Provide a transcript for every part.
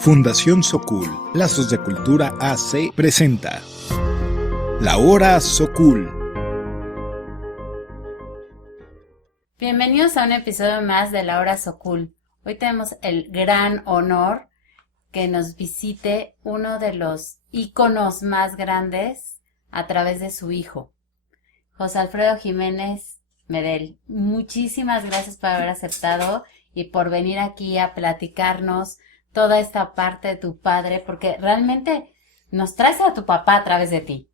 Fundación Socul, Lazos de Cultura AC presenta La Hora Socul. Bienvenidos a un episodio más de La Hora Socul. Hoy tenemos el gran honor que nos visite uno de los íconos más grandes a través de su hijo, José Alfredo Jiménez Medel. Muchísimas gracias por haber aceptado y por venir aquí a platicarnos toda esta parte de tu padre, porque realmente nos traes a tu papá a través de ti.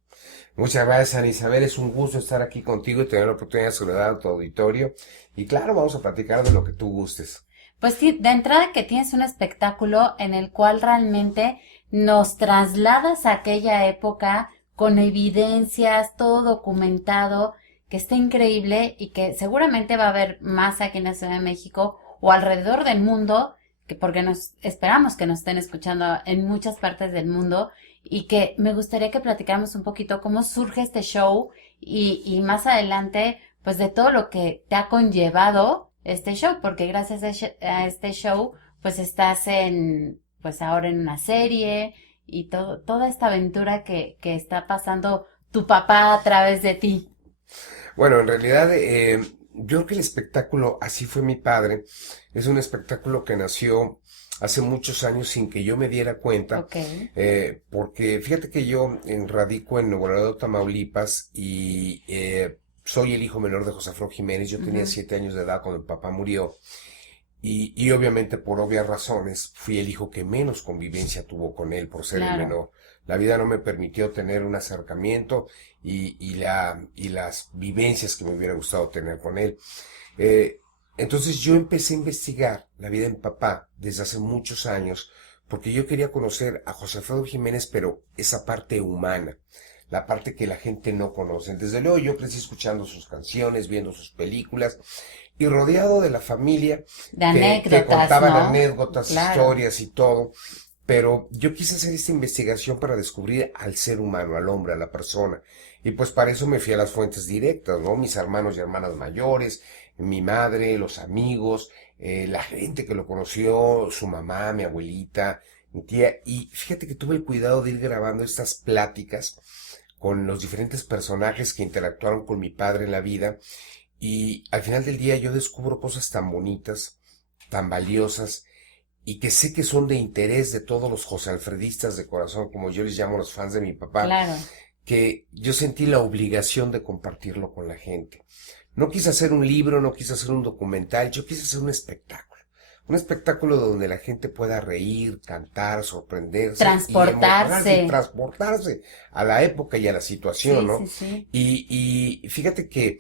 Muchas gracias, Ana Isabel. Es un gusto estar aquí contigo y tener la oportunidad de saludar a tu auditorio. Y claro, vamos a platicar de lo que tú gustes. Pues sí, de entrada que tienes un espectáculo en el cual realmente nos trasladas a aquella época con evidencias, todo documentado, que está increíble y que seguramente va a haber más aquí en la Ciudad de México o alrededor del mundo, que porque esperamos que nos estén escuchando en muchas partes del mundo, y que me gustaría que platicáramos un poquito cómo surge este show y más adelante, pues de todo lo que te ha conllevado este show, porque gracias a este show, pues estás pues ahora en una serie y toda esta aventura que está pasando tu papá a través de ti. Bueno, en realidad, yo creo que el espectáculo, así fue mi padre, es un espectáculo que nació hace muchos años sin que yo me diera cuenta, Okay. Porque fíjate que yo radico en Nuevo Laredo, Tamaulipas, y soy el hijo menor de José Alfredo Jiménez. Yo tenía 7 años de edad cuando mi papá murió, y obviamente por obvias razones fui el hijo que menos convivencia tuvo con él por ser el menor. La vida no me permitió tener un acercamiento y las vivencias que me hubiera gustado tener con él. Entonces yo empecé a investigar la vida de mi papá desde hace muchos años, porque yo quería conocer a José Alfredo Jiménez, pero esa parte humana, la parte que la gente no conoce. Desde luego yo crecí escuchando sus canciones, viendo sus películas, y rodeado de la familia De anécdotas, que contaban ¿no? anécdotas, Claro. historias y todo. Pero yo quise hacer esta investigación para descubrir al ser humano, al hombre, a la persona. Y pues para eso me fui a las fuentes directas, ¿no? Mis hermanos y hermanas mayores, mi madre, los amigos, la gente que lo conoció, su mamá, mi abuelita, mi tía. Y fíjate que tuve el cuidado de ir grabando estas pláticas con los diferentes personajes que interactuaron con mi padre en la vida. Y al final del día yo descubro cosas tan bonitas, tan valiosas, y que sé que son de interés de todos los José Alfredistas de corazón, como yo les llamo, los fans de mi papá, Claro. que yo sentí la obligación de compartirlo con la gente. No quise hacer un libro, no quise hacer un documental, yo quise hacer un espectáculo. Un espectáculo donde la gente pueda reír, cantar, sorprenderse, Transportarse. y transportarse a la época y a la situación, Sí, ¿no? sí, sí. Y fíjate que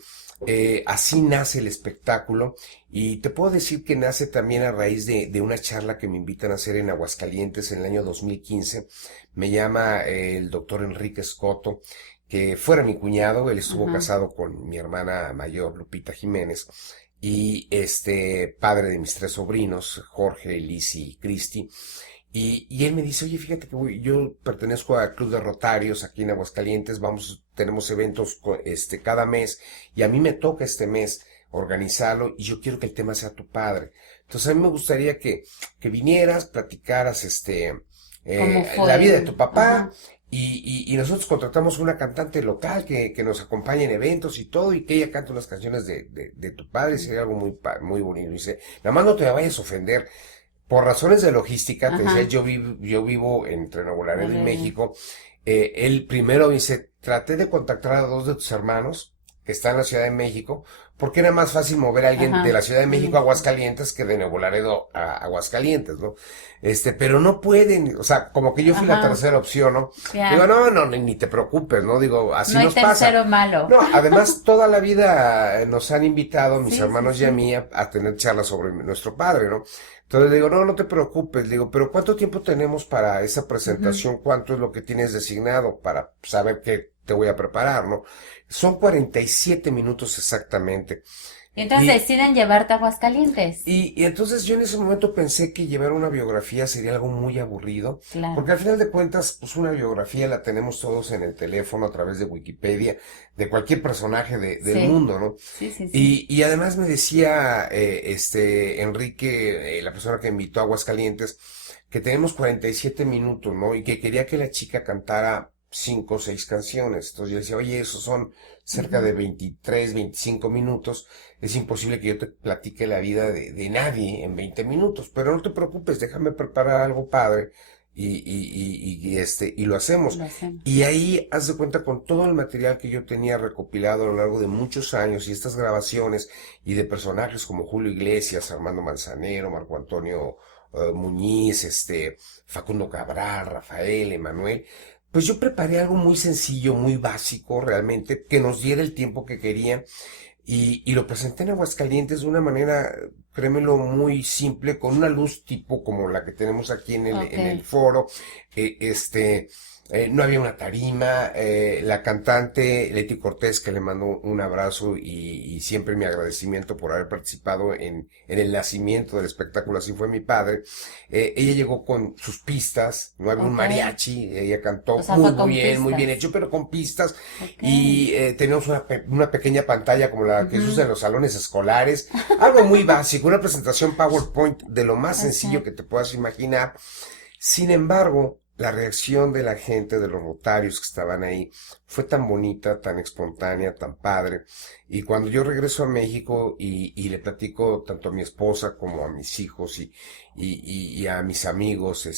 así nace el espectáculo, y te puedo decir que nace también a raíz de una charla que me invitan a hacer en Aguascalientes en el año 2015. Me llama el doctor Enrique Escoto, que fuera mi cuñado. Él estuvo casado con mi hermana mayor, Lupita Jiménez, y padre de mis 3 sobrinos, Jorge, Lizzy y Cristi. Y él me dice, oye, fíjate que yo pertenezco al Club de Rotarios aquí en Aguascalientes, tenemos eventos cada mes, y a mí me toca este mes organizarlo, y yo quiero que el tema sea tu padre. Entonces a mí me gustaría que vinieras, platicaras ¿Cómo fue? la vida de tu papá. Ajá. Y nosotros contratamos una cantante local que nos acompañe en eventos y todo, y que ella cante unas canciones de tu padre. Sería algo muy bonito. Y dice, nada más no te vayas a ofender. Por razones de logística, te decía, Ajá. yo vivo entre Nuevo Laredo y Vale. México. Él primero dice, traté de contactar a 2 de tus hermanos que están en la Ciudad de México, porque era más fácil mover a alguien Ajá. de la Ciudad de México a Aguascalientes que de Nuevo Laredo a Aguascalientes, ¿no? Pero no pueden, o sea, como que yo fui la Ajá. tercera opción, ¿no? Ya. Digo, no, ni te preocupes, ¿no? Digo, así No hay nos pasa. tercero malo. No, además toda la vida nos han invitado, mis Sí, hermanos sí, y a sí. mí, a tener charlas sobre nuestro padre, ¿no? Entonces le digo, no te preocupes. Le digo, pero ¿cuánto tiempo tenemos para esa presentación? ¿Cuánto es lo que tienes designado para saber qué te voy a preparar, ¿no? Son 47 minutos exactamente. Y entonces deciden llevarte a Aguascalientes. Y entonces yo en ese momento pensé que llevar una biografía sería algo muy aburrido, Claro. porque al final de cuentas, pues una biografía la tenemos todos en el teléfono a través de Wikipedia, de cualquier personaje del Sí. mundo, ¿no? Sí, sí, sí. Y además me decía Enrique, la persona que me invitó a Aguascalientes, que tenemos 47 minutos, ¿no? Y que quería que la chica cantara 5 o 6 canciones. Entonces yo decía, oye, esos son cerca de 23, 25 minutos. Es imposible que yo te platique la vida de nadie en 20 minutos. Pero no te preocupes, déjame preparar algo padre y lo hacemos. Lo hacemos. Y ahí, haz de cuenta, con todo el material que yo tenía recopilado a lo largo de muchos años y estas grabaciones y de personajes como Julio Iglesias, Armando Manzanero, Marco Antonio Muñiz, Facundo Cabral, Rafael, Emanuel, pues yo preparé algo muy sencillo, muy básico realmente, que nos diera el tiempo que querían y lo presenté en Aguascalientes de una manera, créemelo, muy simple, con una luz tipo como la que tenemos aquí en el foro, eh, este... no había una tarima, la cantante Leti Cortés, que le mando un abrazo y siempre mi agradecimiento por haber participado en el nacimiento del espectáculo, así fue mi padre. Ella llegó con sus pistas, no había un mariachi, ella cantó O sea, fue con muy pistas. bien hecho, pero con pistas. Ok. Y teníamos una pequeña pantalla como la que se usa en los salones escolares, algo muy básico, una presentación PowerPoint de lo más sencillo que te puedas imaginar. Sin embargo, la reacción de la gente, de los rotarios que estaban ahí, fue tan bonita, tan espontánea, tan padre. Y cuando yo regreso a México y le platico tanto a mi esposa como a mis hijos y a mis amigos,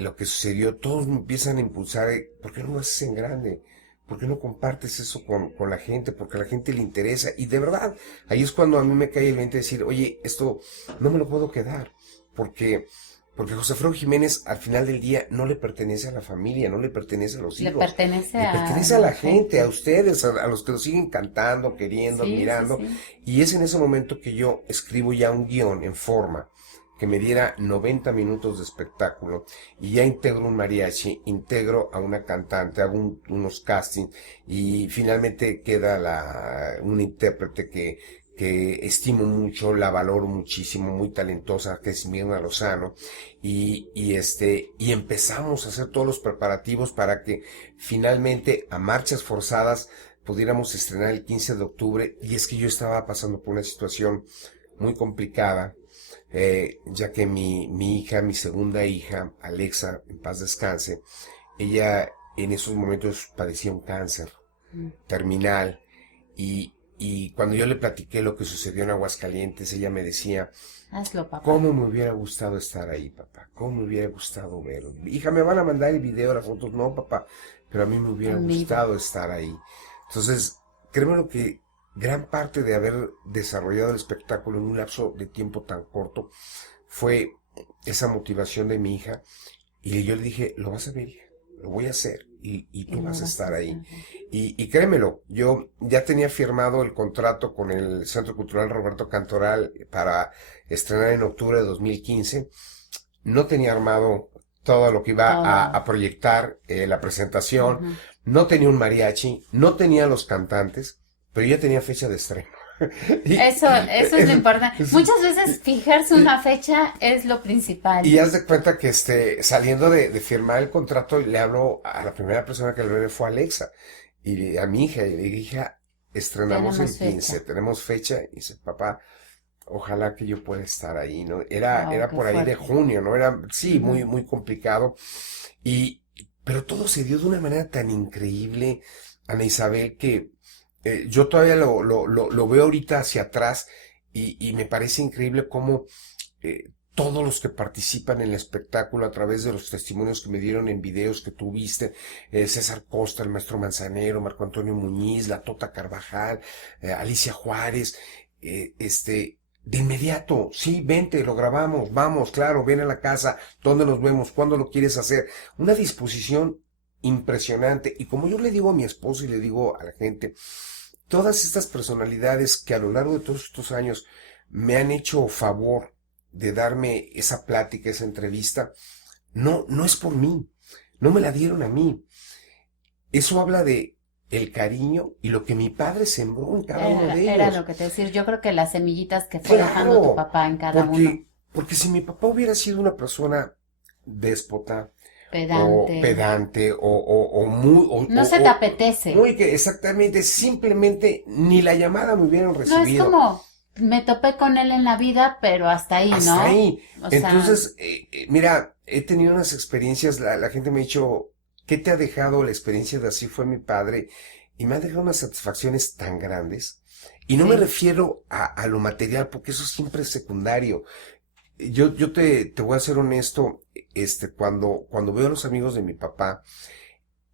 lo que sucedió, todos me empiezan a impulsar, ¿por qué no lo haces en grande? ¿Por qué no compartes eso con la gente? Porque a la gente le interesa. Y de verdad, ahí es cuando a mí me cae el 20 de decir, oye, esto no me lo puedo quedar. Porque José Alfredo Jiménez al final del día no le pertenece a la familia, no le pertenece a los hijos. Le pertenece a la gente, a ustedes, a los que lo siguen cantando, queriendo, Sí, admirando. sí. Y es en ese momento que yo escribo ya un guión en forma que me diera 90 minutos de espectáculo y ya integro un mariachi, integro a una cantante, hago unos castings y finalmente queda una intérprete que estimo mucho, la valoro muchísimo, muy talentosa, que es Mirna Lozano, y empezamos a hacer todos los preparativos para que finalmente a marchas forzadas pudiéramos estrenar el 15 de octubre, y es que yo estaba pasando por una situación muy complicada, ya que mi hija, mi segunda hija, Alexa, en paz descanse, ella en esos momentos padecía un cáncer terminal, y cuando yo le platiqué lo que sucedió en Aguascalientes, ella me decía, Hazlo, papá. ¿cómo me hubiera gustado estar ahí, papá? ¿Cómo me hubiera gustado verlo? Hija, ¿me van a mandar el video, las fotos? No, papá, pero a mí me hubiera gustado estar ahí. Entonces, créeme lo que gran parte de haber desarrollado el espectáculo en un lapso de tiempo tan corto fue esa motivación de mi hija. Y yo le dije, lo vas a ver, hija, lo voy a hacer y tú vas a estar ahí. Y créemelo, yo ya tenía firmado el contrato con el Centro Cultural Roberto Cantoral para estrenar en octubre de 2015. No tenía armado todo lo que iba a proyectar, la presentación. No tenía un mariachi, no tenía los cantantes, pero ya tenía fecha de estreno. Eso es lo importante. Muchas veces fijarse una fecha es lo principal. Y haz de cuenta que saliendo de firmar el contrato, le hablo a la primera persona que le hablé fue a Alexa, y a mi hija, y le dije, hija, estrenamos el 15, tenemos fecha, y dice, papá, ojalá que yo pueda estar ahí, ¿no? Era por ahí de junio, ¿no? Era, sí, muy, muy complicado, pero todo se dio de una manera tan increíble, Ana Isabel, que yo todavía lo veo ahorita hacia atrás y me parece increíble cómo todos los que participan en el espectáculo a través de los testimonios que me dieron en videos que tuviste, César Costa, el maestro Manzanero, Marco Antonio Muñiz, la Tota Carvajal, Alicia Juárez, de inmediato, sí, vente, lo grabamos, vamos, claro, ven a la casa, ¿dónde nos vemos? ¿Cuándo lo quieres hacer? Una disposición impresionante. Y como yo le digo a mi esposo y le digo a la gente, todas estas personalidades que a lo largo de todos estos años me han hecho favor de darme esa plática, esa entrevista, no es por mí, no me la dieron a mí. Eso habla de el cariño y lo que mi padre sembró en cada uno de ellos. Era lo que te decía, yo creo que las semillitas que fue dejando tu papá en cada uno. Porque si mi papá hubiera sido una persona déspota, pedante o muy... no se te apetece. Muy que exactamente, simplemente ni la llamada me hubieran recibido. No, es como, me topé con él en la vida, pero hasta ahí, Hasta ¿no? ahí. O sea, Entonces, mira, he tenido unas experiencias, la gente me ha dicho, ¿qué te ha dejado la experiencia de Así fue mi padre? Y me ha dejado unas satisfacciones tan grandes. Y no me sí, refiero a lo material, porque eso siempre es secundario. Yo te voy a ser honesto, cuando veo a los amigos de mi papá,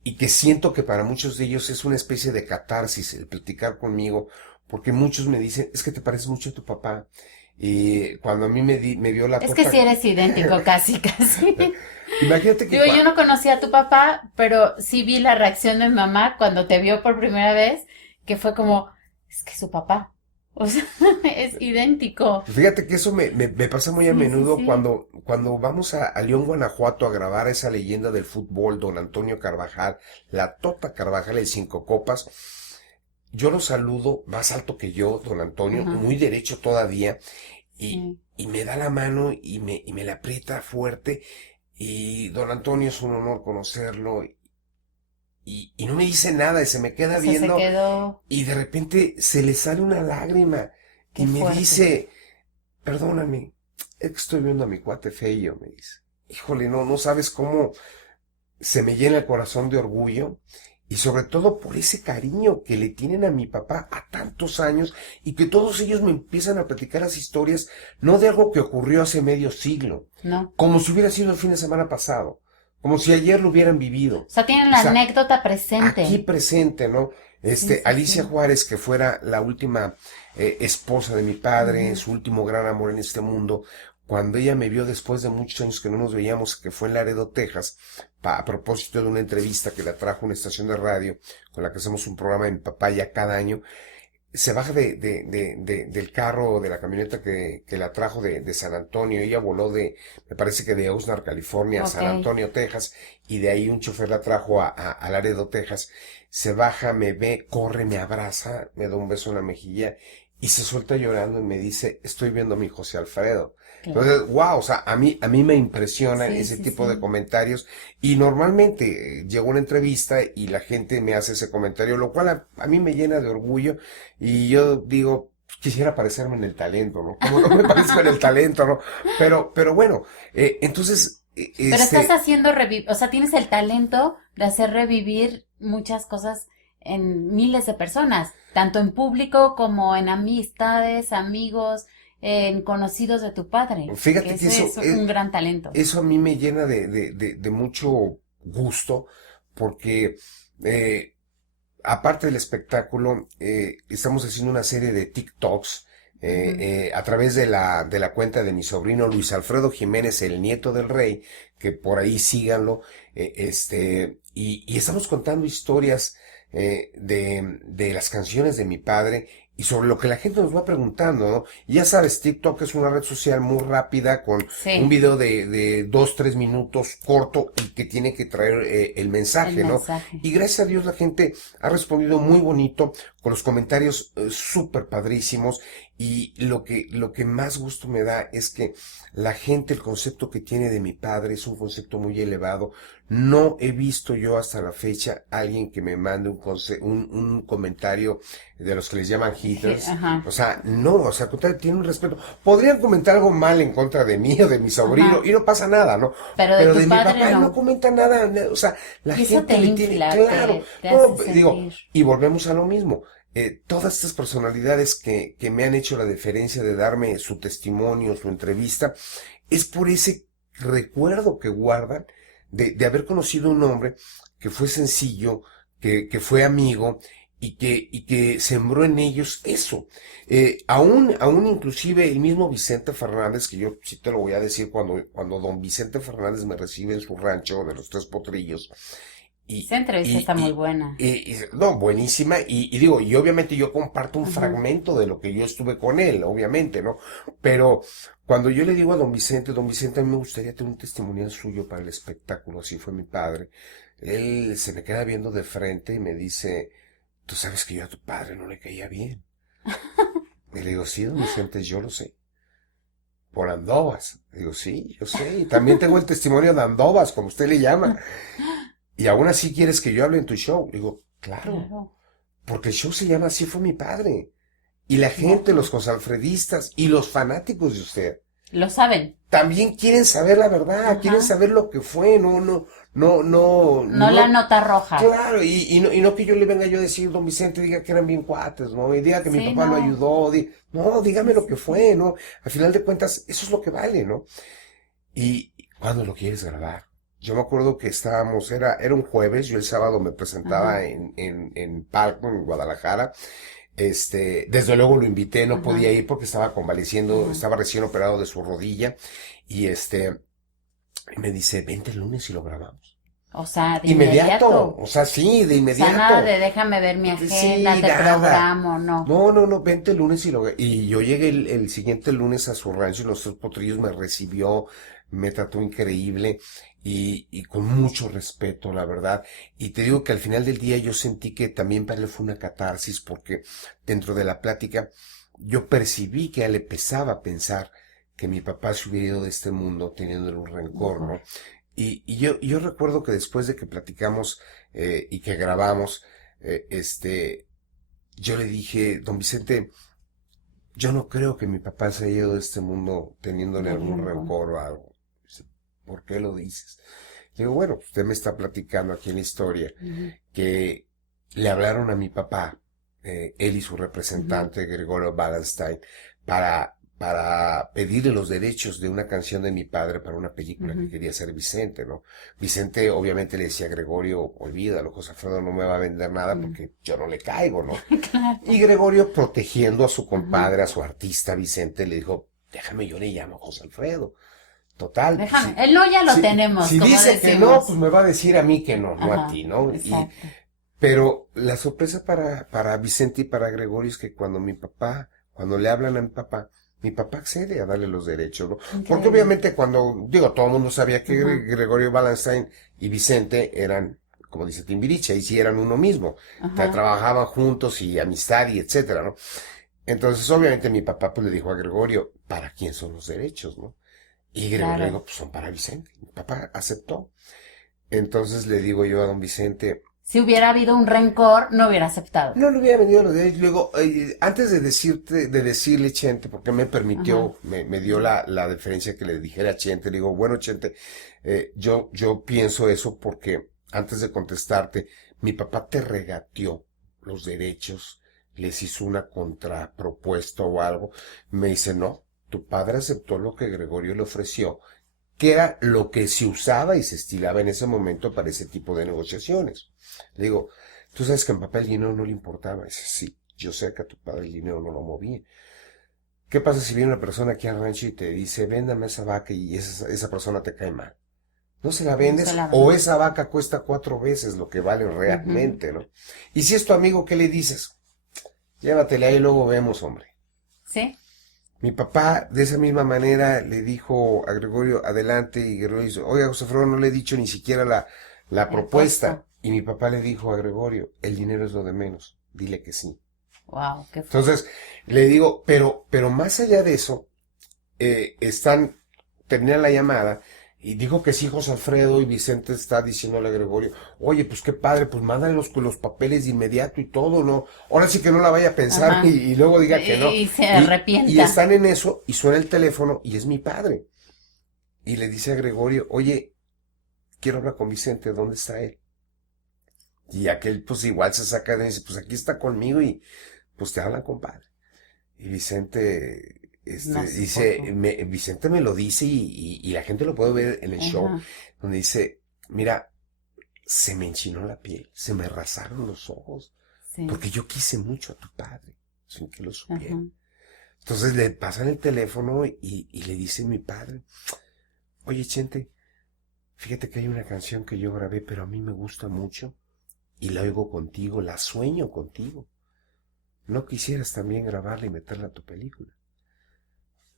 y que siento que para muchos de ellos es una especie de catarsis el platicar conmigo, porque muchos me dicen, es que te pareces mucho a tu papá. Y cuando a mí me dio la es que sí torta, eres idéntico, casi, casi. imagínate que Digo, yo no conocía a tu papá, pero sí vi la reacción de mi mamá cuando te vio por primera vez, que fue como, es que su papá, o sea, es idéntico. fíjate que eso me pasa muy a Sí, sí, menudo sí. cuando vamos a León, Guanajuato, a grabar esa leyenda del fútbol, don Antonio Carvajal, la Tota Carvajal, el Cinco Copas. Yo lo saludo, más alto que yo, don Antonio, Ajá, muy derecho todavía, sí. y me da la mano y me la aprieta fuerte. Y don Antonio, es un honor conocerlo. Y no me dice nada y se me queda O sea, se viendo quedó, y de repente se le sale una lágrima y qué me fuerte. dice, perdóname, es que estoy viendo a mi cuate Feyo, me dice. Híjole, no sabes cómo se me llena el corazón de orgullo y sobre todo por ese cariño que le tienen a mi papá a tantos años y que todos ellos me empiezan a platicar las historias, no de algo que ocurrió hace medio siglo, ¿No? como si hubiera sido el fin de semana pasado, como si ayer lo hubieran vivido. O sea, tienen O la sea, anécdota aquí presente. presente, ¿no? Sí, sí, Alicia sí. Juárez, que fuera la última esposa de mi padre, Ujú. su último gran amor en este mundo, cuando ella me vio después de muchos años que no nos veíamos, que fue en Laredo, Texas, a propósito de una entrevista que la trajo una estación de radio con la que hacemos un programa de mi papá ya cada año, se baja del carro, de la camioneta que la trajo de San Antonio. Ella voló me parece que de Oxnard, California, a Ok. San Antonio, Texas, y de ahí un chofer la trajo a Laredo, Texas. Se baja, me ve, corre, me abraza, me da un beso en la mejilla y se suelta llorando y me dice, estoy viendo a mi José Alfredo. Claro. Entonces, wow, o sea, a mí me impresionan Sí, ese sí, tipo de sí. comentarios y normalmente llego a una entrevista y la gente me hace ese comentario, lo cual a mí me llena de orgullo y yo digo, quisiera parecerme en el talento, ¿no? Como no me parezco en el talento, ¿no? Pero bueno, entonces, Pero estás haciendo revivir, o sea, tienes el talento de hacer revivir muchas cosas en miles de personas, tanto en público como en amistades, amigos, en conocidos de tu padre, que fíjate que ese es un gran talento. eso a mí me llena de mucho gusto, porque aparte del espectáculo, estamos haciendo una serie de TikToks Ujú. a través de la cuenta de mi sobrino Luis Alfredo Jiménez, el nieto del rey, que por ahí síganlo, y estamos contando historias de las canciones de mi padre y sobre lo que la gente nos va preguntando, ¿no? Y ya sabes, TikTok es una red social muy rápida con un Sí, video de 2, 3 minutos corto y que tiene que traer el el mensaje, ¿no? mensaje. Y gracias a Dios la gente ha respondido muy bonito con los comentarios súper padrísimos y lo que más gusto me da es que la gente, el concepto que tiene de mi padre es un concepto muy elevado. No he visto yo hasta la fecha alguien que me mande un comentario de los que les llaman haters. Ajá, O sea, no, o sea, al contrario, tienen un respeto. Podrían comentar algo mal en contra de mí o de mi sobrino ajá. y no pasa nada, ¿no? Pero de Pero de tu mi padre papá él no no. comenta nada, o sea, la Y eso te gente le tiene, infla, claro, te no, hace digo, sentir. y volvemos a lo mismo. Todas estas personalidades que me han hecho la deferencia de darme su testimonio, su entrevista, es por ese recuerdo que guardan de haber conocido un hombre que fue sencillo, que fue amigo y que sembró en ellos eso. Aún inclusive el mismo Vicente Fernández, que yo sí te lo voy a decir cuando don Vicente Fernández me recibe en su rancho de los Tres Potrillos, y, Esa entrevista y, está muy y, buena. no, buenísima, y digo, y obviamente yo comparto un Ajá. fragmento de lo que yo estuve con él, obviamente, ¿no? Pero cuando yo le digo a don Vicente, a mí me gustaría tener un testimonial suyo para el espectáculo, así fue mi padre, él se me queda viendo de frente y me dice, tú sabes que yo a tu padre no le caía bien. Y le digo, sí, don Vicente, yo lo sé. Por Andovas. Digo, sí, yo sé. Y también tengo el testimonio de Andovas, como usted le llama. Y aún así quieres que yo hable en tu show. Digo, claro, Claro. porque el show se llama Así fue mi padre. Y la gente, No. los josalfredistas y los fanáticos de usted, Lo saben. también quieren saber la verdad, Ajá. quieren saber lo que fue, no, No la nota roja. claro, y no que yo le venga yo a decir, don Vicente, diga que eran bien cuates, ¿no? Y diga que mi Sí, papá lo no. ayudó, no, dígame lo que Sí, fue, sí. ¿no? Al final de cuentas, eso es lo que vale, ¿no? Y cuando lo quieres grabar. Yo me acuerdo que era un jueves, yo el sábado me presentaba Ajá. en Palco, en Guadalajara. Desde luego lo invité, no Ajá. podía ir porque estaba convaleciendo, Ajá. estaba recién operado de su rodilla. Y me dice, vente el lunes y lo grabamos. O sea, de Inmediato, inmediato. o sea, sí, de O sea, nada inmediato. de déjame ver mi Sí, agenda, te nada. programo, no. No, vente el lunes y yo llegué el siguiente lunes a su rancho en los Tres Potrillos, me recibió, me trató increíble y con mucho respeto, la verdad. Y te digo que al final del día yo sentí que también para él fue una catarsis porque dentro de la plática yo percibí que a él le pesaba pensar que mi papá se hubiera ido de este mundo teniéndole un rencor, ¿no? Y yo recuerdo que después de que platicamos y que grabamos, eh, este, yo le dije, don Vicente, yo no creo que mi papá se haya ido de este mundo teniéndole De algún rencor. rencor o algo. Dice, ¿por qué lo dices? Le digo, bueno, usted me está platicando aquí en la historia Ujú. que le hablaron a mi papá, él y su Ujú. representante, Gregorio Wallenstein, para pedirle los derechos de una canción de mi padre para una película que Ujú. quería hacer Vicente, ¿no? Vicente obviamente le decía a Gregorio, olvídalo, José Alfredo no me va a vender nada Ujú. porque yo no le caigo, ¿no? Claro. Y Gregorio, protegiendo a su Ajá. compadre, a su artista Vicente, le dijo, déjame, yo le llamo a José Alfredo. Total, pues, Déjame. El no ya lo tenemos, si como dice que no, decimos. pues me va a decir a mí que no, no a Ajá. ti, ¿no? Exacto. Pero la sorpresa para Vicente y para Gregorio es que cuando le hablan a mi papá accede a darle los derechos, ¿no? Porque Increíble. obviamente todo el mundo sabía que Ajá. Gregorio Wallenstein y Vicente eran, como dice Timbiriche, y sí eran uno mismo. Ajá. Trabajaban juntos y amistad y etcétera, ¿no? Entonces, obviamente, mi papá pues le dijo a Gregorio, ¿para quién son los derechos, no? Y Gregorio le Claro. dijo, pues son para Vicente. Mi papá aceptó. Entonces le digo yo a don Vicente, Si hubiera habido un rencor, no hubiera aceptado. no le hubiera vendido los derechos. Luego, antes de decirle Chente, porque me Ajá. permitió, me dio la deferencia que le dijera a Chente, le digo, bueno, Chente, yo pienso eso porque antes de contestarte, mi papá te regateó los derechos, les hizo una contrapropuesta o algo. Me dice, no, tu padre aceptó lo que Gregorio le ofreció, que era lo que se usaba y se estilaba en ese momento para ese tipo de negociaciones. Le digo, tú sabes que a mi papá el dinero no le importaba. Dice, sí, yo sé que a tu padre el dinero no lo movía. ¿Qué pasa si viene una persona aquí al rancho y te dice, véndame esa vaca y esa persona te cae mal? No se la No se vendes la o vende. esa vaca cuesta 4 veces lo que vale Ujú. realmente, ¿no? Y si es tu amigo, ¿qué le dices? Llévatela ahí y luego vemos, hombre. ¿Sí? Mi papá, de esa misma manera, le dijo a Gregorio, adelante, y Gregorio dice, oiga, José Alfredo, no le he dicho ni siquiera la El propuesta. costo. Y mi papá le dijo a Gregorio, el dinero es lo de menos, dile que sí. Wow, qué fuerte. Entonces, le digo, pero más allá de eso, termina la llamada, y dijo que sí, José Alfredo, y Vicente está diciéndole a Gregorio, oye, pues qué padre, pues mándale los papeles de inmediato y todo, ¿no? Ahora sí que no la vaya a pensar Ajá. y luego diga que no. Y se Y arrepienta. están en eso, y suena el teléfono, y es mi padre. Y le dice a Gregorio, oye, quiero hablar con Vicente, ¿dónde está él? Y aquel, pues igual se saca de dice, pues aquí está conmigo, y pues te hablan, compadre. Y Vicente, No dice, soporto. Vicente me lo dice y la gente lo puede ver en el show, Ajá. donde dice, mira, se me enchinó la piel, se me rasaron los ojos, Sí. porque yo quise mucho a tu padre, sin que lo supiera. Ajá. Entonces le pasan el teléfono y le dice mi padre, oye, Chente, fíjate que hay una canción que yo grabé, pero a mí me gusta mucho, y la oigo contigo, la sueño contigo. ¿No quisieras también grabarla y meterla a tu película?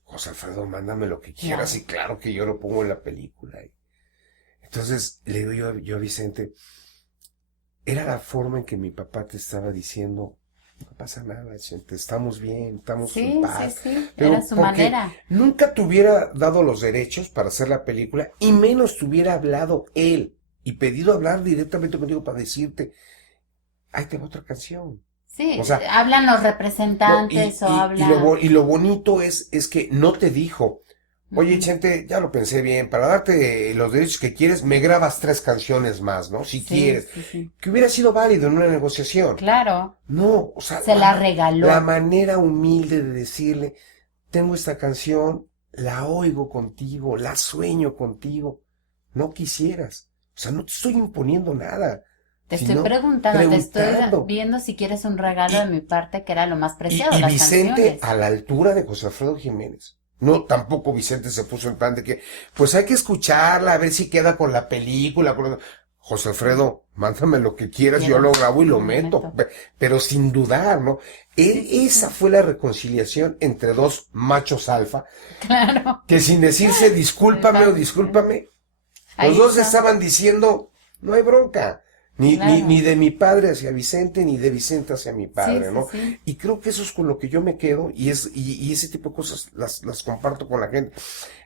José Alfredo, mándame lo que quieras Claro. y claro que yo lo pongo en la película. Entonces le digo yo a Vicente, era la forma en que mi papá te estaba diciendo, no pasa nada, Vicente, estamos bien, estamos en Sí, sí, paz. sí. Le Era digo, su porque manera. nunca te hubiera dado los derechos para hacer la película y menos te hubiera hablado él y pedido hablar directamente contigo para decirte, ahí te va otra canción. Sí, O sea, hablan los no, representantes o hablan... y lo bonito es que no te dijo, oye, Ujú. Chente, ya lo pensé bien, para darte los derechos que quieres, me grabas 3 canciones más, ¿no? Si Sí, quieres. sí, sí. Que hubiera sido válido en una negociación. Claro, No, o sea, se la la regaló. manera humilde de decirle, tengo esta canción, la oigo contigo, la sueño contigo, no quisieras. O sea, no te estoy imponiendo nada, Te estoy sino preguntando, te estoy preguntando. viendo si quieres un regalo de Y, mi parte, que era lo más preciado, y las Vicente canciones. a la altura de José Alfredo Jiménez. No, tampoco Vicente se puso en plan de que, pues hay que escucharla, a ver si queda con la película. José Alfredo, mándame lo que quieras, yo lo Quieras, grabo y y lo lo meto, meto. pero sin dudar, ¿no? Sí, sí, Esa sí. fue la reconciliación entre dos machos alfa, Claro. que sin decirse discúlpame o discúlpame, los Ahí dos está. estaban diciendo, no hay bronca, ni Claro. de mi padre hacia Vicente, ni de Vicente hacia mi Sí, padre, sí, ¿no? sí. Y creo que eso es con lo que yo me quedo y ese tipo de cosas las comparto con la gente.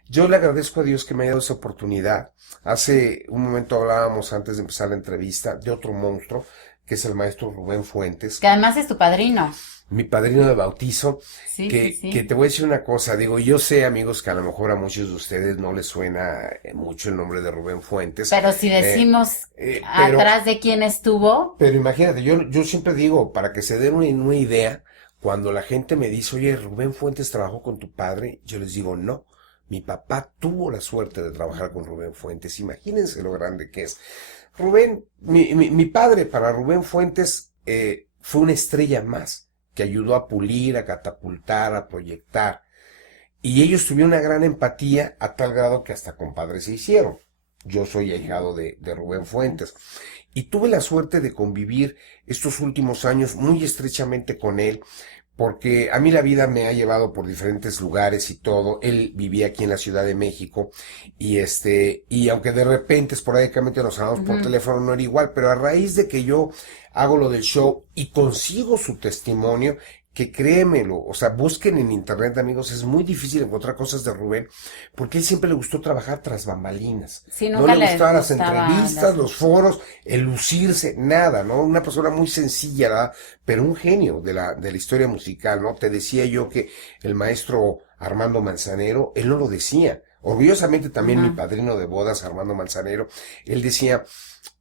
Yo le agradezco a Dios que me haya dado esa oportunidad. Hace un momento hablábamos antes de empezar la entrevista de otro monstruo, que es el maestro Rubén Fuentes, Que además es tu padrino. mi padrino de bautizo, Sí, sí, que sí. te voy a decir una cosa, digo, yo sé, amigos, que a lo mejor a muchos de ustedes no les suena mucho el nombre de Rubén Fuentes, Pero si eh, decimos pero, atrás de quién estuvo, pero imagínate, yo siempre digo, para que se den una idea, cuando la gente me dice, oye, Rubén Fuentes trabajó con tu padre, yo les digo, no, mi papá tuvo la suerte de trabajar con Rubén Fuentes, imagínense lo grande que es. Rubén, mi padre para Rubén Fuentes fue una estrella más que ayudó a pulir, a catapultar, a proyectar. Y ellos tuvieron una gran empatía a tal grado que hasta compadres se hicieron. Yo soy ahijado de Rubén Fuentes. Y tuve la suerte de convivir estos últimos años muy estrechamente con él, porque a mí la vida me ha llevado por diferentes lugares y todo. Él vivía aquí en la Ciudad de México y aunque de repente esporádicamente nos hablamos por ujú, teléfono no era igual, pero a raíz de que yo hago lo del show y consigo su testimonio, que créemelo, o sea, busquen en internet, amigos, es muy difícil encontrar cosas de Rubén, porque él siempre le gustó trabajar tras bambalinas. si No nunca le les gustaban las gustaba entrevistas, las... los foros, el lucirse, nada, ¿no? Una persona muy sencilla, ¿verdad? Pero un genio de la historia musical, ¿no? Te decía yo que el maestro Armando Manzanero, él no lo decía. Orgullosamente también mi Ajá. padrino de bodas, Armando Manzanero, él decía,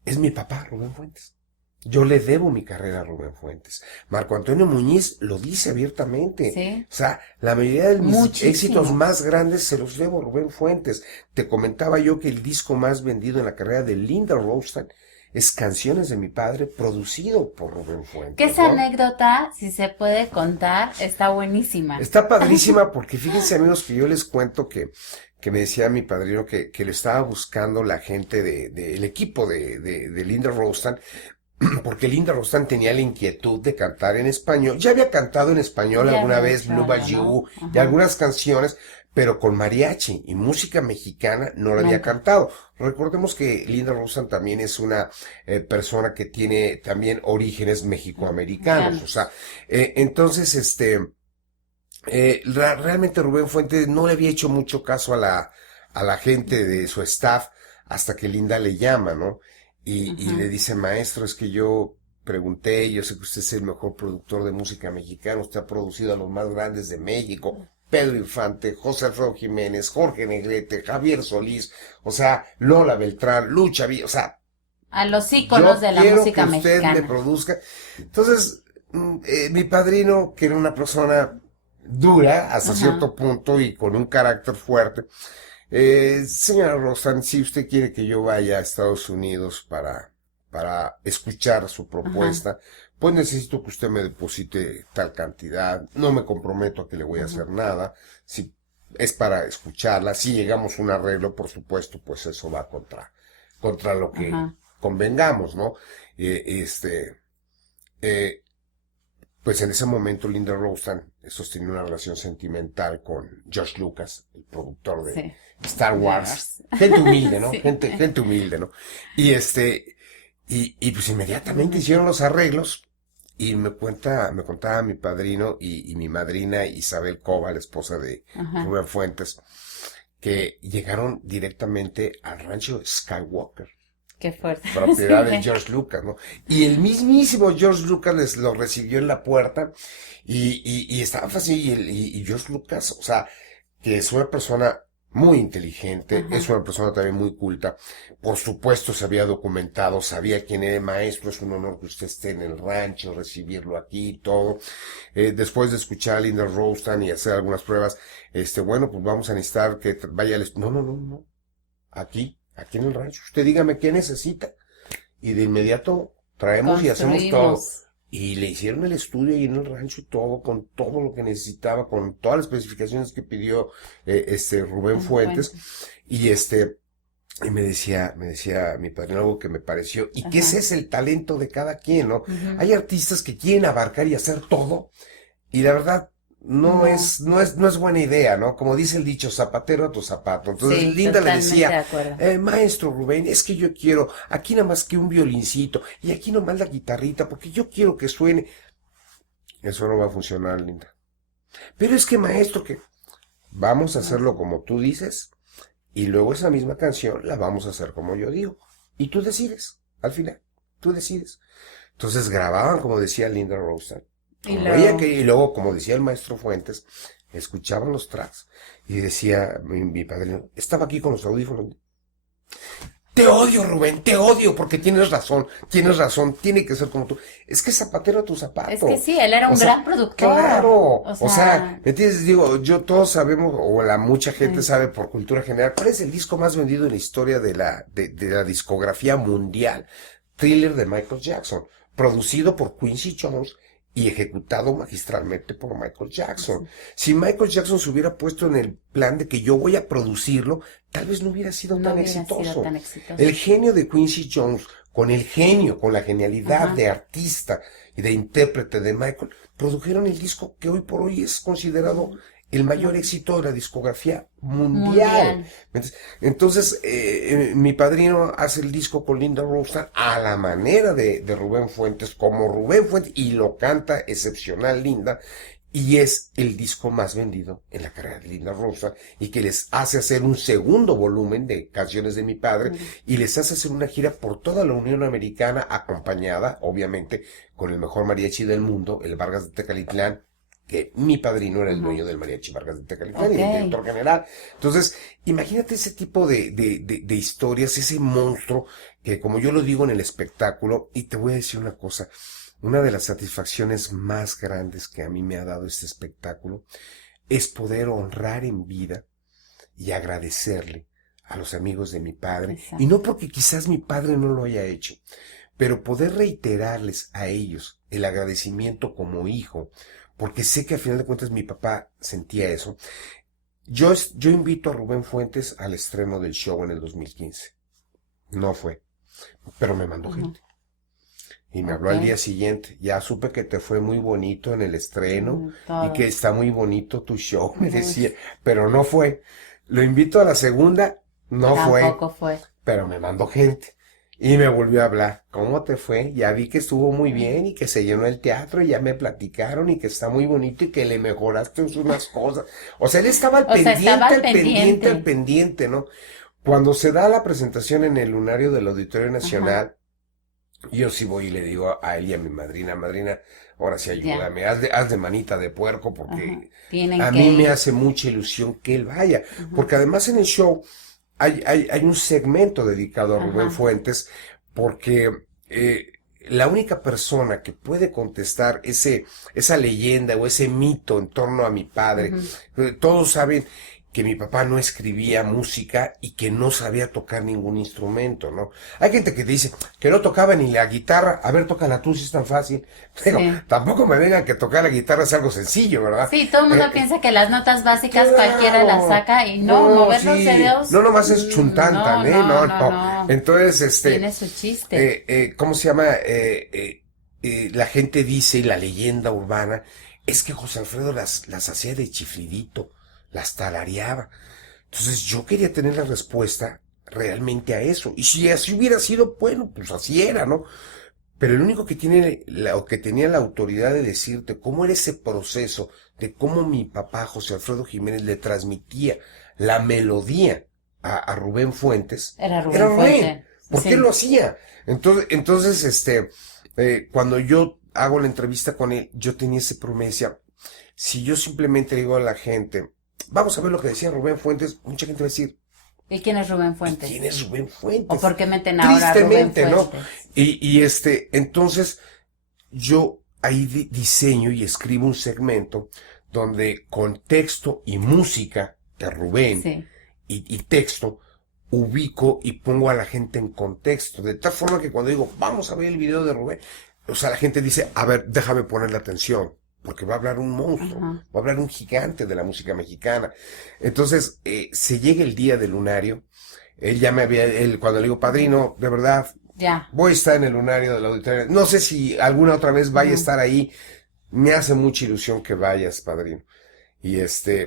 es mi papá, Rubén Fuentes. Yo le debo mi carrera a Rubén Fuentes. Marco Antonio Muñiz lo dice abiertamente. Sí, O sea, la mayoría de mis éxitos muchísimo. más grandes se los debo a Rubén Fuentes. Te comentaba yo que el disco más vendido en la carrera de Linda Ronstadt es Canciones de mi padre, producido por Rubén Que Fuentes, esa ¿no? anécdota, si se puede contar, está buenísima. Está padrísima porque fíjense, amigos, que yo les cuento que me decía mi padrino que lo estaba buscando la gente el equipo de Linda Ronstadt, porque Linda Ronstadt tenía la inquietud de cantar en español. Ya había cantado en español Ya alguna había vez hecho Blue algo, ¿no? Bayou y Ajá. algunas canciones, pero con mariachi y música mexicana no la había Nunca. cantado. Recordemos que Linda Ronstadt también es una persona que tiene también orígenes mexicoamericanos, o sea, Mexicanos. entonces, realmente Rubén Fuentes no le había hecho mucho caso a la gente de su staff hasta que Linda le llama, ¿no? Y le Ajá. dice, maestro, es que yo pregunté, yo sé que usted es el mejor productor de música mexicana, usted ha producido a los más grandes de México, Pedro Infante, José Alfredo Jiménez, Jorge Negrete, Javier Solís, o sea, Lola Beltrán, Lucha Villa, o sea, A los íconos yo de la quiero que música usted me mexicana. produzca. Entonces, mi padrino, que era una persona dura hasta Ajá. cierto punto y con un carácter fuerte, señora Rosan, si usted quiere que yo vaya a Estados Unidos para escuchar su Ajá. propuesta, pues necesito que usted me deposite tal cantidad. No me comprometo a que le voy a Ajá. hacer nada. Si es para escucharla, si llegamos a un arreglo, por supuesto, pues eso va contra lo que Ajá. convengamos, ¿no? Eh, pues en ese momento Linda Ronstadt sostenía una relación sentimental con George Lucas, el productor de Sí. Star Wars. Yes. Gente humilde, ¿no? Sí. Gente humilde, ¿no? Y y pues inmediatamente Ujú. hicieron los arreglos y me contaba mi padrino y mi madrina Isabel Cova, la esposa de Ajá. Rubén Fuentes, que llegaron directamente al rancho Skywalker. Qué fuerte. propiedad de Sí. George Lucas, ¿no? Y el mismísimo George Lucas les lo recibió en la puerta y estaba fácil y George Lucas, o sea, que es una persona muy inteligente, Ajá. es una persona también muy culta, por supuesto se había documentado, sabía quién era el maestro, es un honor que usted esté en el rancho, recibirlo aquí y todo. Después de escuchar a Linda Ronstadt y hacer algunas pruebas, bueno, pues vamos a necesitar que vaya al... No, no, no, no, aquí en el rancho, usted dígame qué necesita y de inmediato traemos y hacemos todo. Construimos. Y le hicieron el estudio ahí en el rancho y todo, con todo lo que necesitaba, con todas las especificaciones que pidió Rubén Fuentes. Y y me decía mi padrino algo que me pareció, y que Ajá. ese es el talento de cada quien, ¿no? Ujú. Hay artistas que quieren abarcar y hacer todo, y la verdad, No. no es buena idea, ¿no? Como dice el dicho, zapatero a tu zapato. Entonces Sí, Linda le totalmente de decía, acuerdo. maestro Rubén, es que yo quiero aquí nada más que un violincito, y aquí nomás la guitarrita, porque yo quiero que suene. Eso no va a funcionar, Linda. Pero es que maestro, que vamos a No. hacerlo como tú dices, y luego esa misma canción la vamos a hacer como yo digo. Y tú decides, al final, tú decides. Entonces grababan, como decía Linda Ronstadt, Y como ella luego, y luego, como decía el maestro Fuentes, escuchaban los tracks y decía mi padrino, estaba aquí con los audífonos. Te odio, Rubén, te odio, porque tienes razón, tiene que ser como tú. Es que zapatero a tu zapato. es que sí, él era O un sea, gran productor. claro, O o sea, sea, ¿me entiendes? Digo, todos sabemos, o la mucha gente sí. sabe por cultura general, ¿cuál es el disco más vendido en la historia de la discografía mundial? Thriller de Michael Jackson, producido por Quincy Jones y ejecutado magistralmente por Michael Jackson. Sí. Si Michael Jackson se hubiera puesto en el plan de que yo voy a producirlo, tal vez no hubiera sido No tan hubiera sido exitoso. tan exitoso. El genio de Quincy Jones, con el genio, con la genialidad Ajá. de artista y de intérprete de Michael, produjeron el disco que hoy por hoy es considerado el mayor éxito de la discografía mundial. Entonces, mi padrino hace el disco con Linda Ronstadt a la manera de Rubén Fuentes, como Rubén Fuentes, y lo canta excepcional Linda, y es el disco más vendido en la carrera de Linda Ronstadt, y que les hace hacer un segundo volumen de canciones de mi padre, y les hace hacer una gira por toda la Unión Americana, acompañada, obviamente, con el mejor mariachi del mundo, el Vargas de Tecalitlán, que mi padrino era el dueño del mariachi Vargas de Tecalitlán y el director general. Entonces, imagínate ese tipo de historias, ese monstruo que, como yo lo digo en el espectáculo, y te voy a decir una cosa, una de las satisfacciones más grandes que a mí me ha dado este espectáculo es poder honrar en vida y agradecerle a los amigos de mi padre, Exacto. y no porque quizás mi padre no lo haya hecho, pero poder reiterarles a ellos el agradecimiento como hijo, porque sé que al final de cuentas mi papá sentía eso. Yo invito a Rubén Fuentes al estreno del show en el 2015. No fue, pero me mandó gente. Y me habló al día siguiente. Ya supe que te fue muy bonito en el estreno y que está muy bonito tu show, me decía, pero no fue. Lo invito a la segunda, no fue. Tampoco fue. Pero me mandó gente. Y me volvió a hablar. ¿Cómo te fue? Ya vi que estuvo muy bien y que se llenó el teatro y ya me platicaron y que está muy bonito y que le mejoraste unas cosas. O sea, él estaba al pendiente, ¿no? Cuando se da la presentación en el lunario del Auditorio Nacional, yo sí voy y le digo a él y a mi madrina, ahora sí ayúdame, haz de manita de puerco porque a mí me hace mucha ilusión que él vaya. Porque además en el show hay un segmento dedicado a Rubén Fuentes, porque la única persona que puede contestar esa leyenda o ese mito en torno a mi padre, todos saben que mi papá no escribía música y que no sabía tocar ningún instrumento, ¿no? Hay gente que dice que no tocaba ni la guitarra. A ver, tócala tú si es tan fácil. Pero tampoco me vengan que tocar la guitarra es algo sencillo, ¿verdad? Sí, todo el mundo piensa que las notas básicas cualquiera las saca y no, mover los dedos. No, nomás es chuntantan, no. Entonces, tiene su chiste. ¿Cómo se llama? La gente dice, y la leyenda urbana, es que José Alfredo las hacía de chiflidito, las tarareaba. Entonces yo quería tener la respuesta realmente a eso. Y si así hubiera sido, bueno, pues así era, ¿no? Pero el único que tenía la autoridad de decirte cómo era ese proceso, de cómo mi papá, José Alfredo Jiménez, le transmitía la melodía a Rubén Fuentes, Era Rubén Fuentes. ¿Por Sí. qué lo hacía? Entonces, cuando yo hago la entrevista con él, yo tenía esa promesa. Si yo simplemente digo a la gente, vamos a ver lo que decía Rubén Fuentes, mucha gente va a decir, ¿Y quién es Rubén ¿y Fuentes? quién es Rubén Fuentes? ¿O por qué meten ahora a Rubén Tristemente, ¿no? Fuentes? Entonces, yo ahí diseño y escribo un segmento donde con texto y música de Rubén Sí. y texto ubico y pongo a la gente en contexto, de tal forma que cuando digo, vamos a ver el video de Rubén, o sea, la gente dice, a ver, déjame ponerle atención, porque va a hablar un monstruo, Ajá. va a hablar un gigante de la música mexicana. Entonces, se llega el día del lunario, cuando le digo, padrino, de verdad, Ya. voy a estar en el lunario del auditorio, no sé si alguna otra vez vaya a Ujú. estar ahí, me hace mucha ilusión que vayas, padrino. Y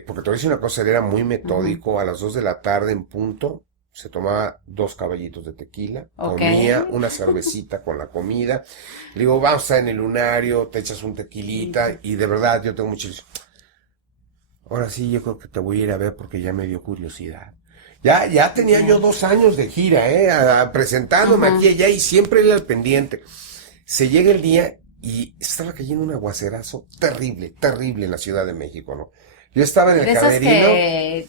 porque te voy a decir una cosa, él era muy metódico, a las 2 de la tarde en punto, se tomaba 2 caballitos de tequila, Ok. comía una cervecita con la comida, le digo, vamos a estar en el lunario, te echas un tequilita, y de verdad yo tengo mucha ilusión. Ahora sí, yo creo que te voy a ir a ver porque ya me dio curiosidad. Ya tenía Ya. yo 2 años de gira, presentándome Ajá. aquí y allá, y siempre era al pendiente. Se llega el día y estaba cayendo un aguacerazo terrible, terrible en la Ciudad de México, ¿no? Yo estaba en el De esos camerino. que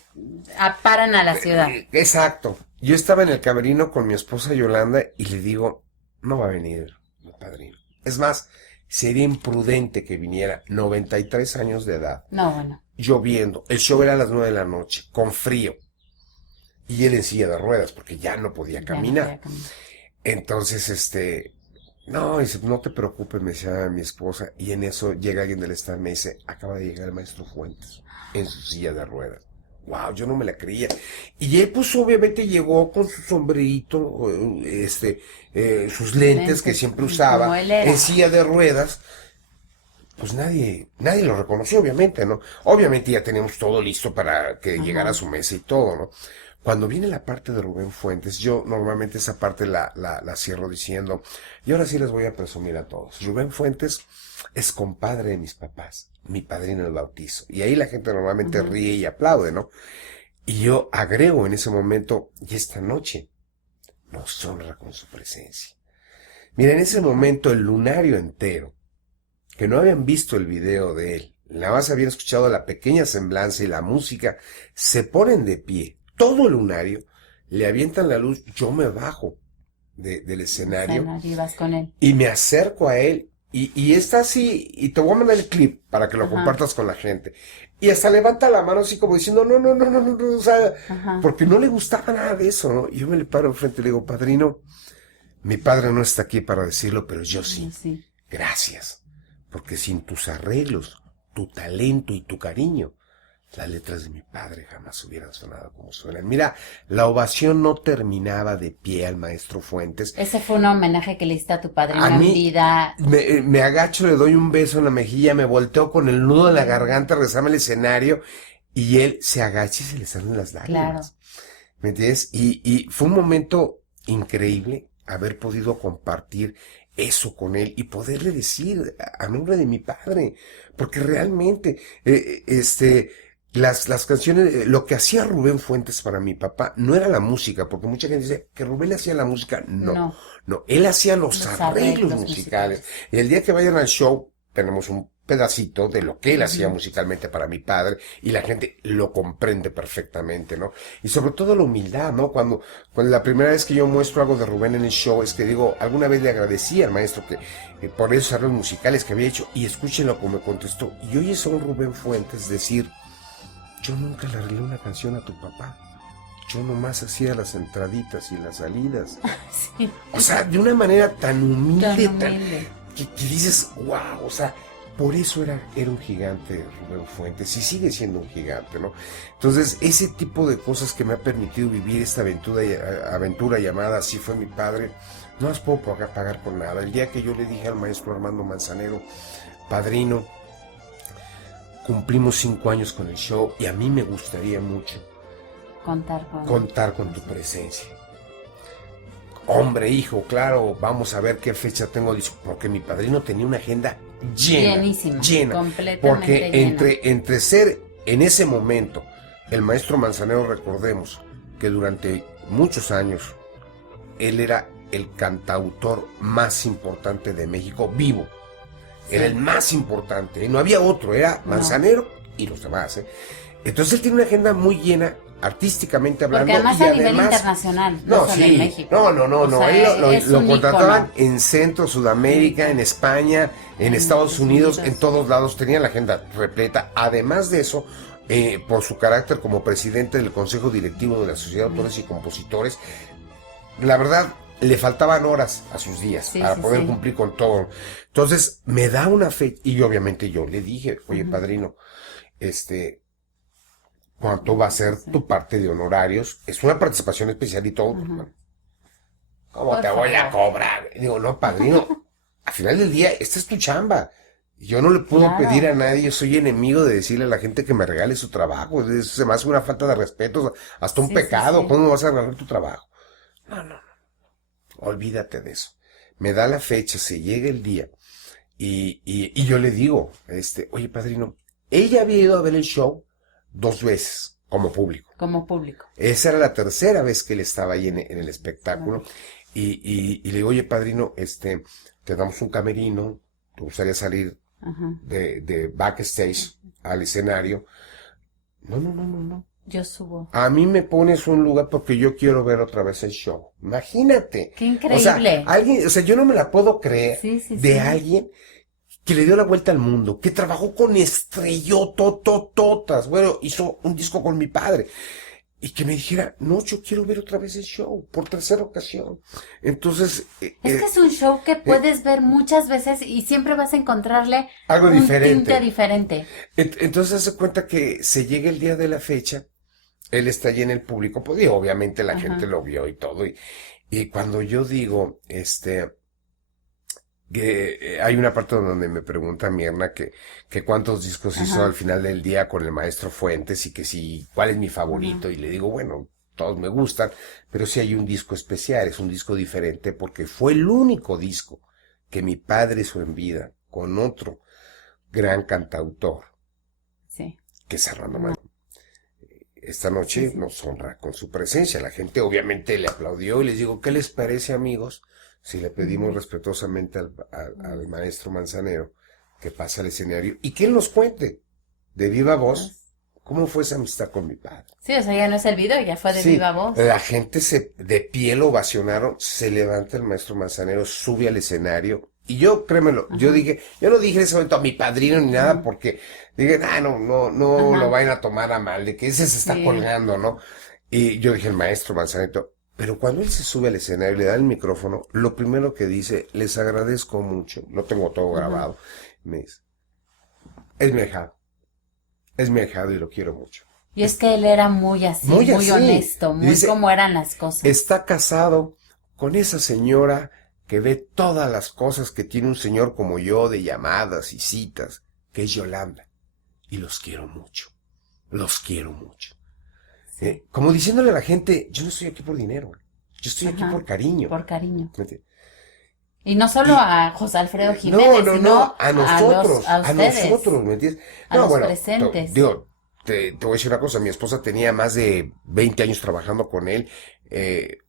paran a la ciudad. Exacto. Yo estaba en el camerino con mi esposa Yolanda y le digo, no va a venir mi padrino. Es más, sería imprudente que viniera, 93 años de edad, No, bueno. lloviendo. El show era a las 9 de la noche, con frío. Y él en silla de ruedas, porque ya no podía Ya no caminar. podía caminar. Entonces, no, dice, no te preocupes, me decía mi esposa, y en eso llega alguien del staff y me dice, acaba de llegar el maestro Fuentes, en su silla de ruedas. Wow, yo no me la creía. Y él, pues, obviamente llegó con su sombrerito, sus lentes que siempre como usaba, él era. en silla de ruedas. Pues nadie lo reconoció, obviamente, ¿no? Obviamente ya teníamos todo listo para que Ajá. llegara a su mesa y todo, ¿no? Cuando viene la parte de Rubén Fuentes, yo normalmente esa parte la cierro diciendo, y ahora sí les voy a presumir a todos. Rubén Fuentes es compadre de mis papás, mi padrino del bautizo. Y ahí la gente normalmente Ujú. ríe y aplaude, ¿no? Y yo agrego en ese momento, y esta noche nos honra con su presencia. Mira, en ese momento el lunario entero, que no habían visto el video de él, nada más habían escuchado la pequeña semblanza y la música, se ponen de pie, todo el lunario, le avientan la luz, yo me bajo del escenario Y vas con él. y me acerco a él y está así, y te voy a mandar el clip para que lo Ajá. compartas con la gente. Y hasta levanta la mano así como diciendo, no, o sea, Ajá. porque no le gustaba nada de eso, ¿no? Y yo me le paro enfrente y le digo, padrino, mi padre no está aquí para decirlo, pero yo sí. Sí. Gracias. Porque sin tus arreglos, tu talento y tu cariño, las letras de mi padre jamás hubieran sonado como suenan. Mira, la ovación no terminaba de pie al maestro Fuentes. Ese fue un homenaje que le hiciste a tu padrino A en mí, vida. me agacho, le doy un beso en la mejilla, me volteo con el nudo en la garganta, regresame al escenario, y él se agacha y se le salen las lágrimas. ¿Me entiendes? Y fue un momento increíble haber podido compartir eso con él y poderle decir a nombre de mi padre, porque realmente, las canciones, lo que hacía Rubén Fuentes para mi papá no era la música, porque mucha gente dice que Rubén hacía la música. No, él hacía los arreglos musicales. Y el día que vayan al show, tenemos un pedacito de lo que él hacía musicalmente para mi padre, y la gente lo comprende perfectamente, ¿no? Y sobre todo la humildad, ¿no? Cuando la primera vez que yo muestro algo de Rubén en el show, es que digo, alguna vez le agradecí al maestro que por esos arreglos musicales que había hecho, y escúchenlo como me contestó, y oyes a un Rubén Fuentes decir, yo nunca le arreglé una canción a tu papá, yo nomás hacía las entraditas y las salidas. Sí. O sea, de una manera tan humilde, humilde. que dices, wow, o sea, por eso era un gigante Rubén Fuentes, y sigue siendo un gigante, ¿no? Entonces, ese tipo de cosas que me ha permitido vivir esta aventura llamada Así fue mi padre, no las puedo pagar con nada. El día que yo le dije al maestro Armando Manzanero, padrino, cumplimos 5 años con el show, y a mí me gustaría mucho contar con tu presencia. Hombre, hijo, claro, vamos a ver qué fecha tengo, porque mi padrino tenía una agenda llenísima, llena, completamente porque llena. entre ser en ese momento el maestro Manzanero, recordemos que durante muchos años él era el cantautor más importante de México, vivo. Era el más importante, no había otro, era Manzanero y los demás. Entonces él tiene una agenda muy llena, artísticamente hablando. Porque además y a nivel además, internacional, no solo en México. No. O sea, Él lo un contrataban ícono. en Centro, Sudamérica, en España, en Estados Unidos, en todos lados. Tenía la agenda repleta. Además de eso, por su carácter como presidente del Consejo Directivo de la Sociedad de Autores y Compositores, la verdad, le faltaban horas a sus días para poder cumplir con todo. Entonces, me da una fecha, y obviamente yo le dije, oye, padrino, ¿cuánto va a ser tu parte de honorarios? Es una participación especial y todo. ¿Cómo te voy a cobrar? Y digo, no, padrino, al final del día, esta es tu chamba. Yo no le puedo pedir a nadie, yo soy enemigo de decirle a la gente que me regale su trabajo. Eso se me hace una falta de respeto, hasta un pecado. ¿Cómo me vas a regalar tu trabajo? No. Olvídate de eso. Me da la fecha, se llega el día. Y yo le digo, oye, padrino, ella había ido a ver el show 2 veces, como público. Como público. Esa era la tercera vez que él estaba ahí en el espectáculo. Y le digo, oye, padrino, te damos un camerino, te gustaría salir de backstage al escenario. No. Yo subo. A mí me pones un lugar porque yo quiero ver otra vez el show. Imagínate. Qué increíble. O sea, yo no me la puedo creer de alguien que le dio la vuelta al mundo, que trabajó con estrellototototas. Bueno, hizo un disco con mi padre. Y que me dijera, no, yo quiero ver otra vez el show, por tercera ocasión. Entonces... es que es un show que puedes ver muchas veces y siempre vas a encontrarle algo un diferente. tinte diferente. Entonces se cuenta que se llega el día de la fecha, él está allí en el público, pues y obviamente la gente lo vio y todo. Y cuando yo digo, que hay una parte donde me pregunta Mierna que cuántos discos hizo al final del día con el maestro Fuentes y que si, cuál es mi favorito. Y le digo, bueno, todos me gustan, pero sí hay un disco especial, es un disco diferente porque fue el único disco que mi padre hizo en vida con otro gran cantautor, que es Serrano Manzanero. Esta noche nos honra con su presencia. La gente obviamente le aplaudió y les digo, ¿qué les parece, amigos? Si le pedimos respetuosamente al maestro Manzanero que pase al escenario y que él nos cuente de viva voz cómo fue esa amistad con mi padre. Sí, o sea, ya no es el video, ya fue de viva voz. La gente de pie lo ovacionaron, se levanta el maestro Manzanero, sube al escenario y yo, créemelo, yo no dije en ese momento a mi padrino ni nada porque dije, no lo vayan a tomar a mal, de que ese se está colgando, ¿no? Y yo dije, el maestro Manzanero. Pero cuando él se sube al escenario y le da el micrófono, lo primero que dice, les agradezco mucho, lo tengo todo grabado, me dice, es mi ahijado y lo quiero mucho. Y es que él era muy así, muy honesto, muy dice, como eran las cosas. Está casado con esa señora que ve todas las cosas que tiene un señor como yo de llamadas y citas, que es Yolanda, y los quiero mucho. Como diciéndole a la gente, yo no estoy aquí por dinero, yo estoy aquí por cariño. Por cariño. Y no solo a José Alfredo Jiménez, sino a nosotros, a ustedes, ¿me entiendes? a los presentes. Te voy a decir una cosa, mi esposa tenía más de 20 años trabajando con él.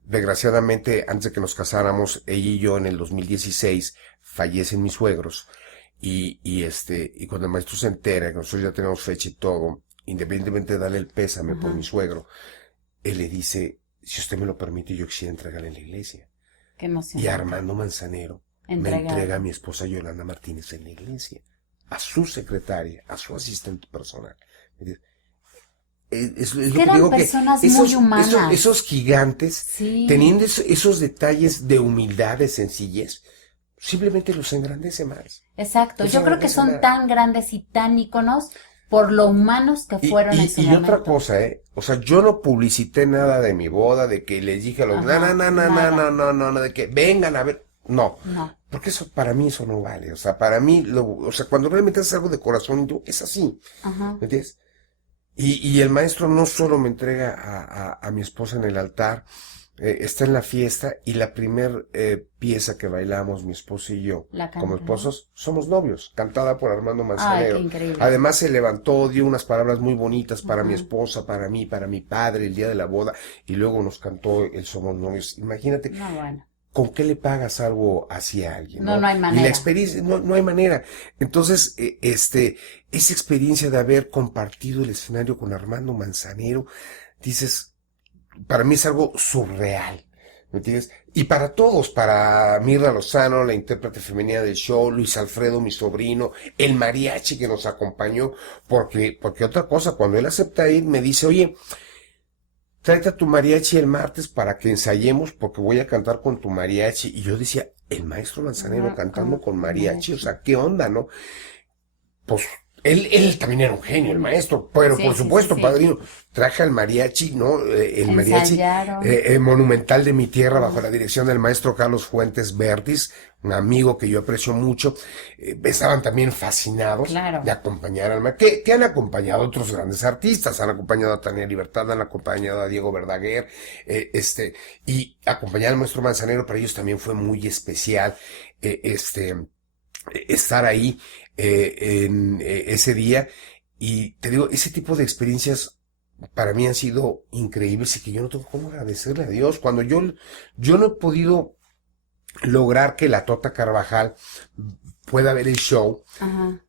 Desgraciadamente, antes de que nos casáramos, ella y yo en el 2016 fallecen mis suegros. Y cuando el maestro se entera que nosotros ya tenemos fecha y todo, independientemente de darle el pésame por mi suegro, él le dice, si usted me lo permite, yo quisiera entregarle en la iglesia. Qué emoción. Y Armando Manzanero me entrega a mi esposa Yolanda Martínez en la iglesia, a su secretaria, a su asistente personal. Es lo que eran digo, personas que muy humanas. esos gigantes, teniendo esos detalles de humildad, de sencillez, simplemente los engrandece más. Exacto, yo creo que son tan grandes y tan íconos por lo humanos que fueron en su momento. Y otra cosa, o sea, yo no publicité nada de mi boda, de que les dije a los, no, de que vengan a ver, no, porque eso, para mí eso no vale, o sea, para mí, o sea, cuando realmente haces algo de corazón, es así, ¿me entiendes? Y el maestro no solo me entrega a mi esposa en el altar, está en la fiesta y la primer pieza que bailamos mi esposo y yo La como cantó. esposos somos novios, cantada por Armando Ay, Manzanero. qué increíble. Además se levantó, dio unas palabras muy bonitas para mi esposa, para mí, para mi padre el día de la boda y luego nos cantó el Somos Novios. Imagínate, No, bueno. ¿con qué le pagas algo así a alguien, No, no? no hay Y manera. la experiencia, no hay manera. Entonces, esa experiencia de haber compartido el escenario con Armando Manzanero, dices, para mí es algo surreal, ¿me entiendes? Y para todos, para Mirna Lozano, la intérprete femenina del show, Luis Alfredo, mi sobrino, el mariachi que nos acompañó, porque otra cosa, cuando él acepta ir, me dice, oye, tráete a tu mariachi el martes para que ensayemos porque voy a cantar con tu mariachi. Y yo decía, el maestro Manzanero Ah, cantando con mariachi, o mariachi. sea, ¿qué onda, no? Pues él también era un genio, el maestro, pero Sí, por sí, sí, supuesto, sí. padrino, traje al mariachi, ¿no? El mariachi Ensayaron. monumental de mi tierra bajo la dirección del maestro Carlos Fuentes Vertis, un amigo que yo aprecio mucho. Estaban también fascinados Claro. de acompañar al maestro, que han acompañado a otros grandes artistas, han acompañado a Tania Libertad, han acompañado a Diego Verdaguer, y acompañar al maestro Manzanero para ellos también fue muy especial, estar ahí en ese día. Y te digo, ese tipo de experiencias para mí han sido increíbles y que yo no tengo cómo agradecerle a Dios. Cuando yo no he podido lograr que la Tota Carvajal pueda ver el show. Ajá.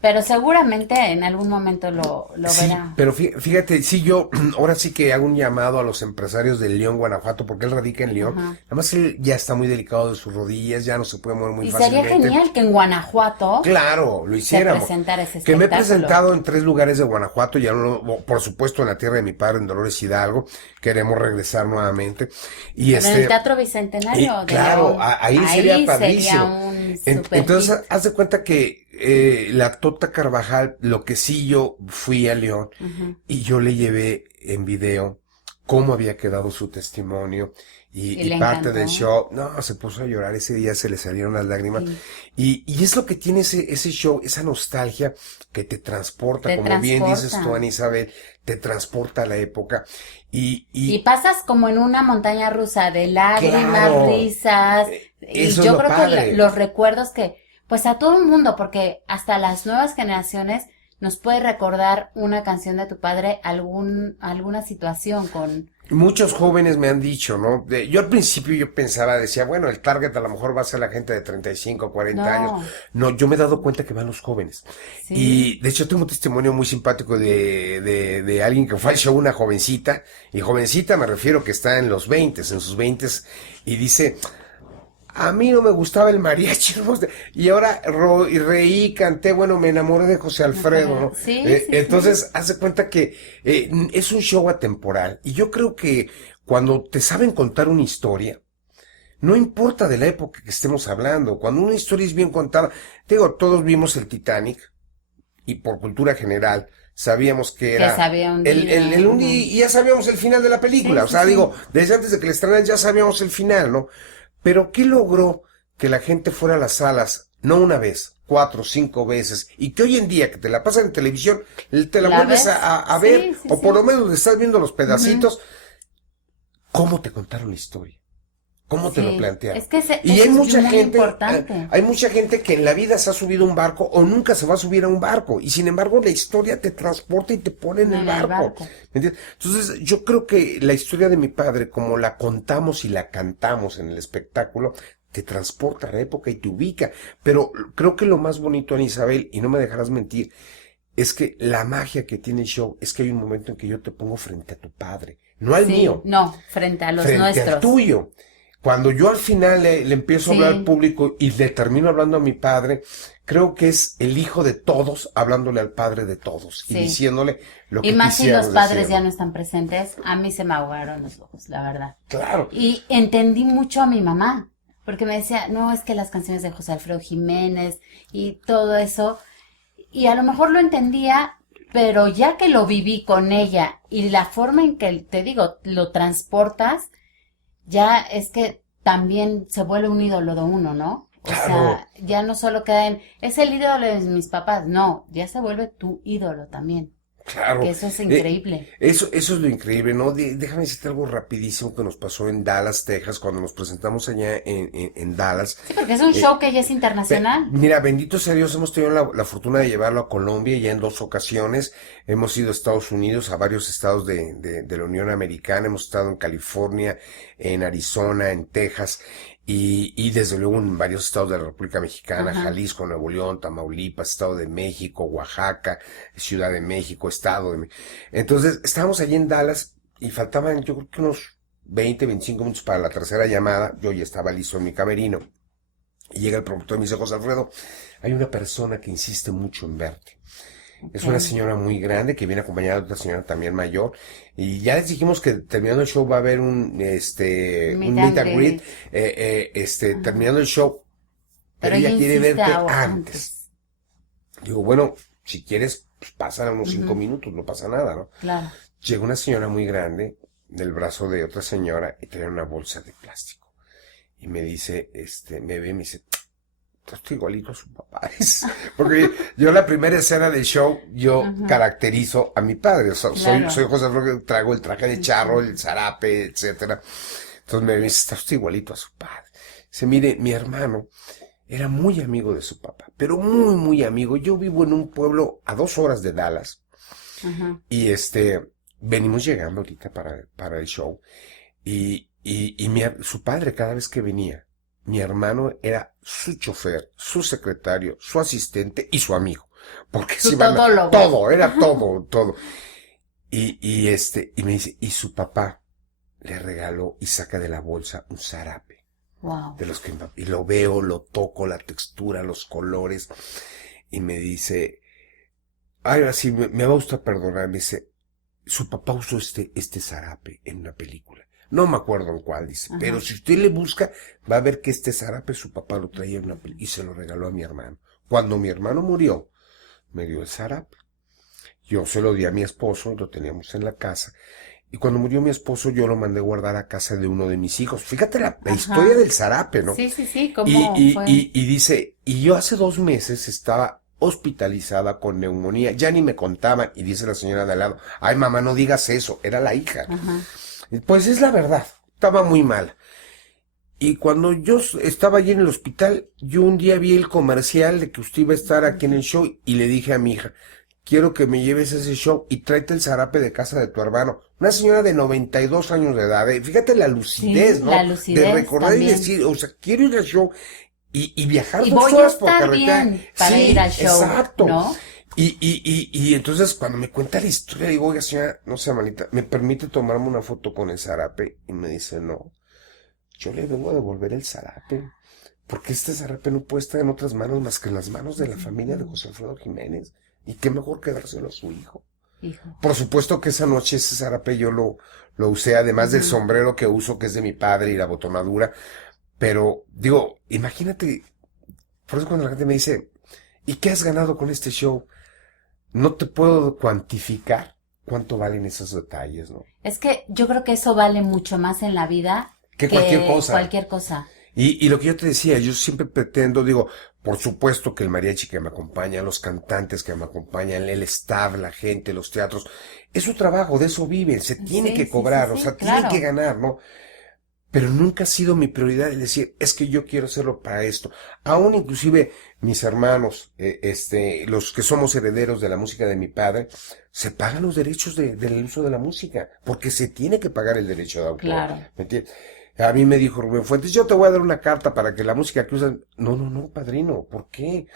Pero seguramente en algún momento lo Sí, verá. pero fíjate, sí, yo ahora sí que hago un llamado a los empresarios de León, Guanajuato, porque él radica en León. Ajá. Además, él ya está muy delicado de sus rodillas, ya no se puede mover muy Y sería fácilmente. genial que en Guanajuato Claro, lo se hiciéramos. presentara ese Que me he espectáculo. presentado en 3 lugares de Guanajuato, ya por supuesto en la tierra de mi padre, en Dolores Hidalgo. Queremos regresar nuevamente. Y Pero en el Teatro Bicentenario de claro, León. ahí sería padrísimo. un super Entonces, hit. haz de cuenta que la Tota Carvajal, lo que sí yo fui a León Ajá. y yo le llevé en video cómo había quedado su testimonio Y y le parte encantó. del show. No, se puso a llorar ese día, se le salieron las lágrimas. Sí. Y es lo que tiene ese show, esa nostalgia que te transporta, Te como bien dices transporta. tú, Ana Isabel, te transporta a la época. Y pasas como en una montaña rusa de lágrimas, Claro. risas. Y Eso es yo lo creo padre. que los recuerdos que, pues a todo el mundo, porque hasta las nuevas generaciones nos puede recordar una canción de tu padre, alguna situación con... Muchos jóvenes me han dicho, ¿no? Yo al principio yo pensaba, decía, bueno, el target a lo mejor va a ser la gente de 35, 40 años. No, No, yo me he dado cuenta que van los jóvenes. sí. Y de hecho tengo un testimonio muy simpático de alguien que fue al show, una jovencita. Y jovencita me refiero que está en los 20, en sus 20, y dice, a mí no me gustaba el mariachi, no me gusta. Y ahora y reí, canté, bueno, me enamoré de José Alfredo, ¿no? Sí, sí, Entonces, haz de cuenta que es un show atemporal. Y yo creo que cuando te saben contar una historia, no importa de la época que estemos hablando, cuando una historia es bien contada, te digo, todos vimos el Titanic, y por cultura general, sabíamos que Que era sabía un el día. un día, y ya sabíamos el final de la película. Sí, O sea, sí, digo, desde antes de que la estrenaran ya sabíamos el final, ¿no? Pero ¿qué logró que la gente fuera a las salas, no una vez, 4, 5 veces, y que hoy en día que te la pasan en televisión, te la ¿La vuelves ves? a Sí, ver, sí, o por sí. lo menos le estás viendo los pedacitos? ¿Cómo te contaron la historia? ¿Cómo te lo Sí. plantearon? Es que Y eso hay es mucha muy gente, importante. hay mucha gente que en la vida se ha subido a un barco o nunca se va a subir a un barco, y sin embargo la historia te transporta y te pone en el barco. ¿Me entiendes? Entonces yo creo que la historia de mi padre, como la contamos y la cantamos en el espectáculo, te transporta a la época y te ubica. Pero creo que lo más bonito, Ana Isabel, y no me dejarás mentir, es que la magia que tiene el show es que hay un momento en que yo te pongo frente a tu padre, no al Sí, mío, no, frente a los frente nuestros. al tuyo. Cuando yo al final le empiezo a hablar Sí. al público y le termino hablando a mi padre, creo que es el hijo de todos hablándole al padre de todos y Sí. diciéndole lo que Y más si quisiéramos los padres decirle. ya no están presentes, a mí se me ahogaron los ojos, la verdad. Claro, Y entendí mucho a mi mamá, porque me decía, no, es que las canciones de José Alfredo Jiménez y todo eso, y a lo mejor lo entendía, pero ya que lo viví con ella y la forma en que, te digo, lo transportas, ya es que también se vuelve un ídolo de uno, ¿no? O Claro. sea, ya no solo queda en, es el ídolo de mis papás, no, ya se vuelve tu ídolo también, que Claro, eso es eh, increíble. eso es lo increíble, ¿no? Déjame decirte algo rapidísimo que nos pasó en Dallas, Texas, cuando nos presentamos allá en Dallas. Sí, porque es un Eh, show que ya es internacional. Mira, bendito sea Dios, hemos tenido la fortuna de llevarlo a Colombia ya en 2 ocasiones. Hemos ido a Estados Unidos, a varios estados de la Unión Americana. Hemos estado en California, en Arizona, en Texas y desde luego en varios estados de la República Mexicana, Ajá. Jalisco, Nuevo León, Tamaulipas, Estado de México, Oaxaca, Ciudad de México, Entonces, estábamos allí en Dallas y faltaban yo creo que unos 20, 25 minutos para la tercera llamada. Yo ya estaba listo en mi camerino. Y llega el productor y me dice, José Alfredo, hay una persona que insiste mucho en verte. Es una Ok. señora muy grande que viene acompañada de otra señora también mayor. Y ya les dijimos que terminando el show va a haber Meet un and meet and greet, greet. Ajá. terminando el show, pero Pero ella ella quiere insiste verte ahora, antes. antes. Digo, bueno, si quieres, pues pásala unos 5 minutos, Ujú. no pasa nada, ¿no? Claro. Llega una señora muy grande del brazo de otra señora y trae una bolsa de plástico. Y me dice, me ve y me dice, está igualito a su papá. Porque yo la primera escena del show, yo Ajá. caracterizo a mi padre. O sea, soy Claro. José Alfredo, traigo el traje de charro, Ujú. el zarape, etcétera. Entonces me dice, está usted igualito a su padre. Dice, mire, mi hermano era muy amigo de su papá, pero muy, muy amigo. Yo vivo en un pueblo a 2 horas de Dallas Ajá. y venimos llegando ahorita para el show y su padre cada vez que venía, mi hermano era su chofer, su secretario, su asistente y su amigo. Porque Tu si van todólogo. todo, era todo, todo. Y me dice, y su papá le regaló y saca de la bolsa un zarape. Wow. De los que, y lo veo, lo toco, la textura, los colores, y me dice, ay, así me va usted a perdonar, me dice, su papá usó este zarape en una película. No me acuerdo en cuál, dice, pero Ajá. si usted le busca, va a ver que este zarape su papá lo traía en una película y se lo regaló a mi hermano. Cuando mi hermano murió, me dio el zarape. Yo se lo di a mi esposo, lo teníamos en la casa. Y cuando murió mi esposo, yo lo mandé guardar a casa de uno de mis hijos. Fíjate la historia Ajá. del zarape, ¿no? Sí, sí, sí, Y, ¿cómo y, fue? y, y dice, y yo hace 2 meses estaba hospitalizada con neumonía, ya ni me contaban, y dice la señora de al lado, ay mamá, no digas eso, era la hija. Ajá. Pues es la verdad, estaba muy mal. Y cuando yo estaba allí en el hospital, yo un día vi el comercial de que usted iba a estar aquí en el show y le dije a mi hija, quiero que me lleves a ese show y tráete el zarape de casa de tu hermano. Una señora de 92 años de edad, fíjate la lucidez, Sí, ¿no? la De lucidez recordar y también. decir, o sea, quiero ir al show y viajar Y 2 voy a horas por estar carretera. bien para Sí, ir al show, exacto. ¿no? Y entonces cuando me cuenta la historia, digo, oiga señora, no sé, manita, ¿me permite tomarme una foto con el zarape? Y me dice, no, yo le vengo a devolver el zarape. Porque este zarape no puede estar en otras manos más que en las manos de la familia de José Alfredo Jiménez. Y qué mejor que dárselo a su hijo. Hijo. Por supuesto que esa noche ese zarape yo lo usé, además del Ujú. sombrero que uso, que es de mi padre, y la botonadura. Pero, digo, imagínate, por eso cuando la gente me dice, ¿y qué has ganado con este show? No te puedo cuantificar cuánto valen esos detalles, ¿no? Es que yo creo que eso vale mucho más en la vida Que cualquier cosa. cualquier cosa. Y lo que yo te decía, yo siempre pretendo, digo, por supuesto que el mariachi que me acompaña, los cantantes que me acompañan, el staff, la gente, los teatros, es su trabajo, de eso viven, se tiene Sí, que sí, cobrar, sí, o sí, sea, tienen claro. que ganar, ¿no? Pero nunca ha sido mi prioridad el decir, es que yo quiero hacerlo para esto. Aún inclusive mis hermanos, los que somos herederos de la música de mi padre, se pagan los derechos del uso de la música, porque se tiene que pagar el derecho de autor. Claro. ¿Me entiendes? A mí me dijo Rubén Fuentes, yo te voy a dar una carta para que la música que usan... No, no, no, padrino, ¿por qué?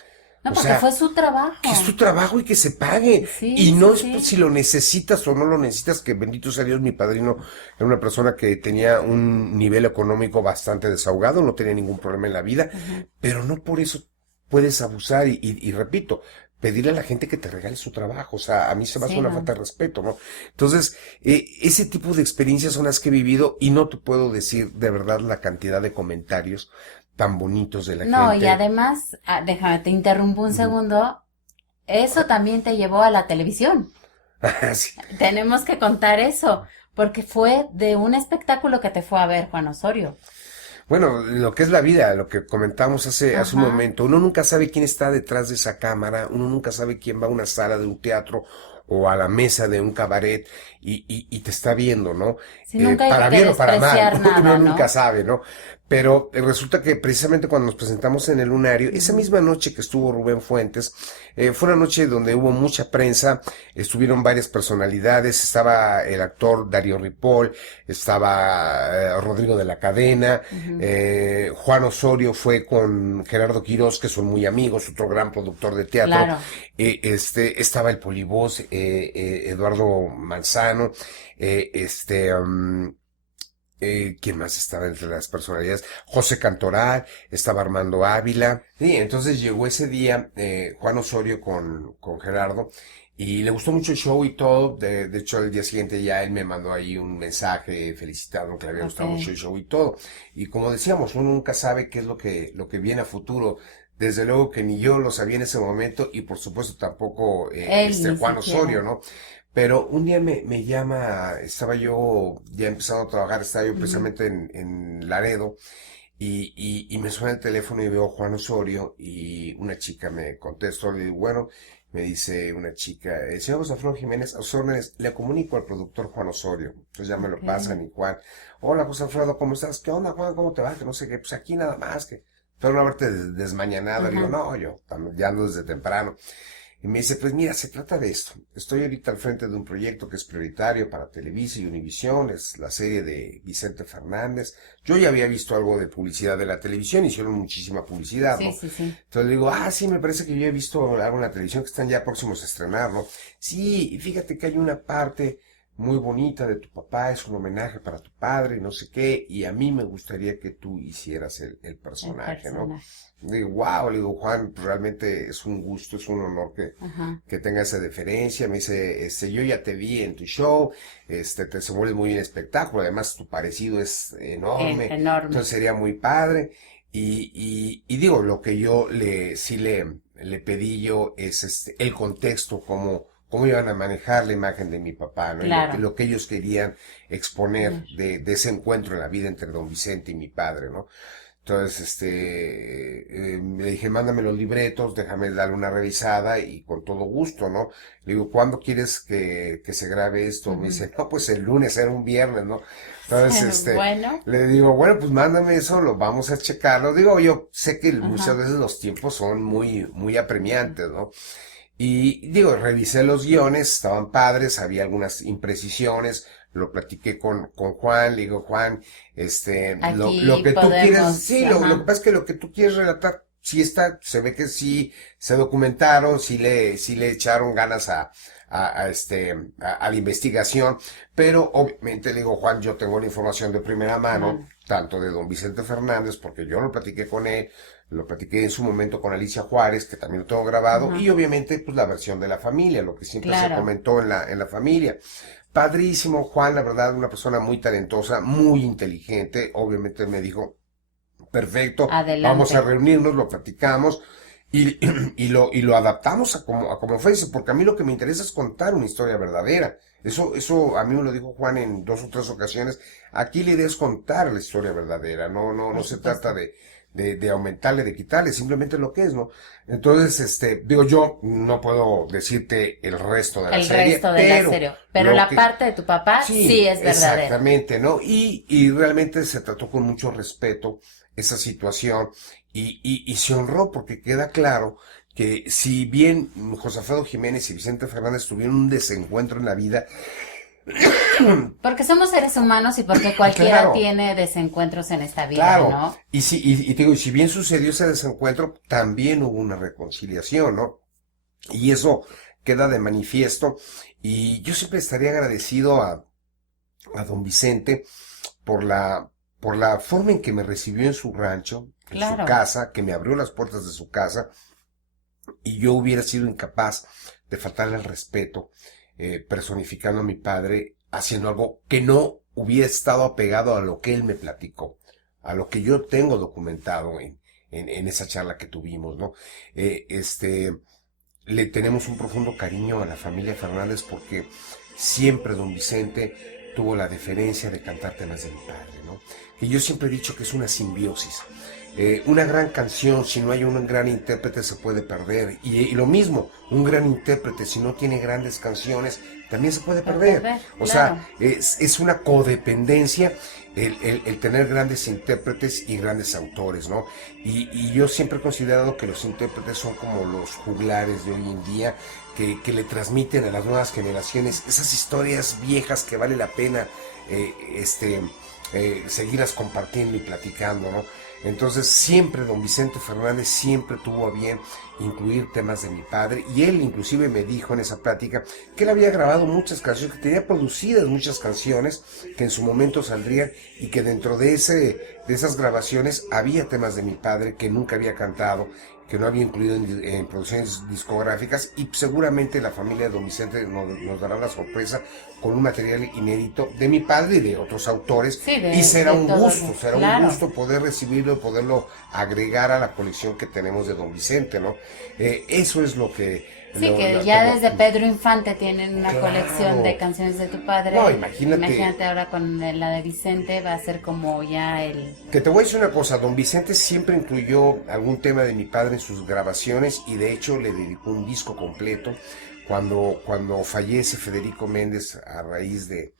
No, O porque sea, fue su trabajo. que es tu trabajo y que se pague. Sí, Y no sí, es pues, sí. si lo necesitas o no lo necesitas, que bendito sea Dios, mi padrino era una persona que tenía un nivel económico bastante desahogado, no tenía ningún problema en la vida, Ajá. pero no por eso puedes abusar y repito, pedirle a la gente que te regale su trabajo. O sea, a mí se me hace Sí, una no. falta de respeto, ¿no? Entonces, ese tipo de experiencias son las que he vivido y no te puedo decir de verdad la cantidad de comentarios tan bonitos de la No, y gente. además, déjame, te interrumpo un Ujú. segundo. Eso también te llevó a la televisión. Sí. Tenemos que contar eso, porque fue de un espectáculo que te fue a ver Juan Osorio. Bueno, lo que es la vida, lo que comentamos hace un Ajá. momento, uno nunca sabe quién está detrás de esa cámara, uno nunca sabe quién va a una sala de un teatro o a la mesa de un cabaret y te está viendo, ¿no? Sí, nunca hay Para que bien o para mal, despreciar uno nada, nunca ¿no? sabe, ¿no? Pero resulta que precisamente cuando nos presentamos en el Lunario, esa Ujú. misma noche que estuvo Rubén Fuentes, fue una noche donde hubo mucha prensa, estuvieron varias personalidades, estaba el actor Darío Ripoll, estaba Rodrigo de la Cadena, Ujú. Juan Osorio fue con Gerardo Quirós, que son muy amigos, otro gran productor de teatro, Claro. estaba el Polivoz, Eduardo Manzano, ¿quién más estaba entre las personalidades? José Cantoral, estaba Armando Ávila. Sí, entonces llegó ese día Juan Osorio con Gerardo y le gustó mucho el show y todo. De hecho, el día siguiente ya él me mandó ahí un mensaje felicitando que le había Ok. gustado mucho el show y todo. Y como decíamos, uno nunca sabe qué es lo que viene a futuro. Desde luego que ni yo lo sabía en ese momento y por supuesto tampoco Él ni Juan Osorio, siquiera. ¿no? Pero un día me llama, estaba yo ya empezando a trabajar, estaba yo Ujú. precisamente en Laredo y me suena el teléfono y veo Juan Osorio y una chica me contestó, le digo, bueno, me dice una chica, el señor José Alfredo Jiménez, a sus órdenes, le comunico al productor Juan Osorio. Entonces ya me Ok. lo pasan y Juan, hola José Alfredo, ¿cómo estás? ¿Qué onda Juan? ¿Cómo te va? Que no sé qué, pues aquí nada más, que fueron a verte desmañanado. Le digo, Ajá. no, yo ya ando desde temprano. Y me dice, pues mira, se trata de esto. Estoy ahorita al frente de un proyecto que es prioritario para Televisa y Univisión, es la serie de Vicente Fernández. Yo ya había visto algo de publicidad de la televisión, hicieron muchísima publicidad, Sí, ¿no? sí, sí. Entonces le digo, sí, me parece que yo he visto algo en la televisión que están ya próximos a estrenar, ¿no? Sí, y fíjate que hay una parte muy bonita de tu papá, es un homenaje para tu padre, no sé qué, y a mí me gustaría que tú hicieras el El personaje, ¿no? personaje. Digo, wow, le digo, Juan, pues, realmente es un gusto, es un honor Ajá. que tenga esa deferencia. Me dice, yo ya te vi en tu show, te desenvuelves muy bien en espectáculo, además tu parecido es enorme, Enorme. entonces sería muy padre. Y digo, lo que yo le pedí yo es el contexto, cómo iban a manejar la imagen de mi papá, ¿no? Y Claro. lo que ellos querían exponer Poner. de ese encuentro en la vida entre don Vicente y mi padre, ¿no? Entonces, le dije, mándame los libretos, déjame darle una revisada y con todo gusto, ¿no? Le digo, ¿cuándo quieres que se grabe esto? Me Ujú. dice, no, pues el lunes, era un viernes, ¿no? Entonces, Bueno. le digo, bueno, pues mándame eso, lo vamos a checarlo. Digo, yo sé que muchas Ajá. veces los tiempos son muy apremiantes, ¿no? Y digo, revisé los guiones, estaban padres, había algunas imprecisiones, lo platiqué con Juan, le digo, Juan, lo Aquí que tú quieres, podemos. sí, lo que Ajá. pasa es que lo que tú quieres relatar, sí está, se ve que sí se documentaron, sí le echaron ganas a la investigación, pero obviamente le digo, Juan, yo tengo la información de primera mano, Mano. tanto de don Vicente Fernández, porque yo lo platiqué con él, lo platiqué en su momento con Alicia Juárez, que también lo tengo grabado, y Ajá. obviamente pues la versión de la familia, lo que siempre se Claro. comentó en la familia. Padrísimo, Juan, la verdad, una persona muy talentosa, muy inteligente, obviamente me dijo, perfecto, vamos a Adelante. reunirnos, lo platicamos y, y lo adaptamos a como fuese, porque a mí lo que me interesa es contar una historia verdadera. Eso a mí me lo dijo Juan en dos o tres ocasiones. Aquí la idea es contar la historia verdadera, no Por se trata supuesto. de aumentarle, de quitarle, simplemente lo que es, ¿no? Entonces, digo, yo no puedo decirte el resto de la El serie, resto de la pero serie. Pero lo la que, parte de tu papá sí sí, es verdadera. exactamente, ¿no? Y realmente se trató con mucho respeto esa situación y se honró porque queda claro que si bien José Alfredo Jiménez y Vicente Fernández tuvieron un desencuentro en la vida, Porque somos seres humanos y porque cualquiera claro, tiene desencuentros en esta vida, claro, ¿no? y te digo, y si bien sucedió ese desencuentro, también hubo una reconciliación, ¿no? Y eso queda de manifiesto y yo siempre estaría agradecido a don Vicente por por la forma en que me recibió en su rancho, en su Claro. casa, que me abrió las puertas de su casa y yo hubiera sido incapaz de faltarle al respeto, personificando a mi padre, haciendo algo que no hubiera estado apegado a lo que él me platicó, a lo que yo tengo documentado en esa charla que tuvimos, ¿no? Le tenemos un profundo cariño a la familia Fernández porque siempre don Vicente tuvo la deferencia de cantar temas de mi padre, ¿no? Que yo siempre he dicho que es una simbiosis. Una gran canción, si no hay un gran intérprete, se puede perder. Y lo mismo, un gran intérprete, si no tiene grandes canciones, también se puede perder. O sea, es una codependencia el tener grandes intérpretes y grandes autores, ¿no? Y yo siempre he considerado que los intérpretes son como los juglares de hoy en día, que le transmiten a las nuevas generaciones esas historias viejas que vale la pena seguirlas compartiendo y platicando, ¿no? Entonces siempre don Vicente Fernández siempre tuvo a bien incluir temas de mi padre, y él inclusive me dijo en esa plática que él había grabado muchas canciones, que tenía producidas muchas canciones que en su momento saldrían, y que dentro de esas grabaciones había temas de mi padre que nunca había cantado, que no había incluido en producciones discográficas, y seguramente la familia de don Vicente nos dará la sorpresa con un material inédito de mi padre y de otros autores, Sí, y será un gusto, claro. un gusto poder recibirlo y poderlo agregar a la colección que tenemos de don Vicente, ¿no? Eso es lo que... Sí, que ya desde Pedro Infante tienen una colección de canciones de tu padre. No, imagínate ahora con la de Vicente, va a ser como ya el... Que te voy a decir una cosa, don Vicente siempre incluyó algún tema de mi padre en sus grabaciones, y de hecho le dedicó un disco completo cuando fallece Federico Méndez a raíz de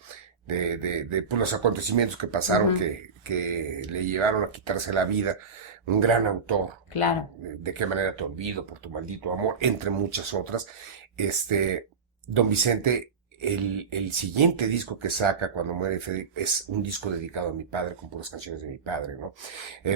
pues, los acontecimientos que pasaron, que le llevaron a quitarse la vida. Un gran autor. Claro. De qué manera te olvido, por tu maldito amor, entre muchas otras. Don Vicente, el siguiente disco que saca cuando muere Federico es un disco dedicado a mi padre, con puras canciones de mi padre, ¿no?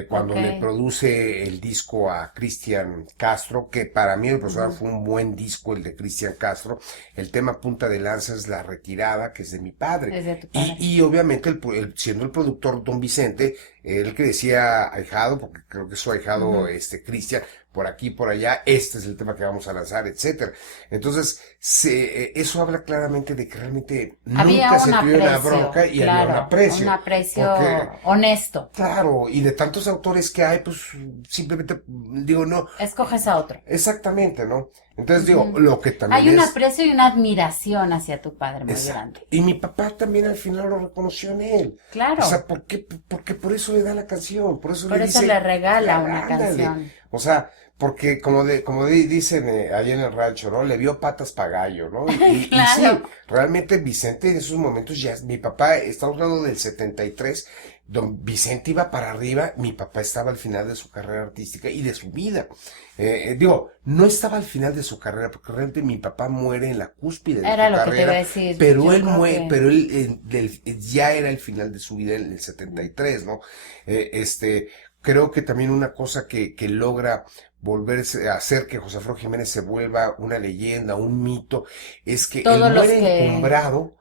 Cuando le produce el disco a Cristian Castro, que para mí el profesor fue un buen disco, el de Cristian Castro, el tema punta de lanza es La Retirada, que es de mi padre. Es de tu padre. Y obviamente siendo el productor don Vicente, él que decía ahijado, porque creo que es su ahijado, Cristian, por aquí, por allá, este es el tema que vamos a lanzar, etcétera. Entonces, eso habla claramente de que realmente nunca se tuvieron una bronca, y había un aprecio. Un aprecio honesto. Claro, y de tantos autores que hay, pues simplemente, digo, no. Escoges a otro. Exactamente, ¿no? Entonces, digo, lo que también hay un aprecio y una admiración hacia tu padre muy grande. Y mi papá también al final lo reconoció en él. Claro. O sea, porque por eso le da la canción, por eso le regala una canción. O sea, porque como dicen ahí en el rancho, ¿no? Le vio patas pa' gallo, ¿no? Y sí, realmente Vicente en esos momentos ya, mi papá, estamos hablando del 73, don Vicente iba para arriba, mi papá estaba al final de su carrera artística y de su vida. No estaba al final de su carrera, porque realmente mi papá muere en la cúspide de su carrera. Era lo que te iba a decir. Pero él muere, pero él ya era el final de su vida en el 73, ¿no? Creo que también una cosa que logra volverse a hacer que José Alfredo Jiménez se vuelva una leyenda, un mito, es que él muere encumbrado,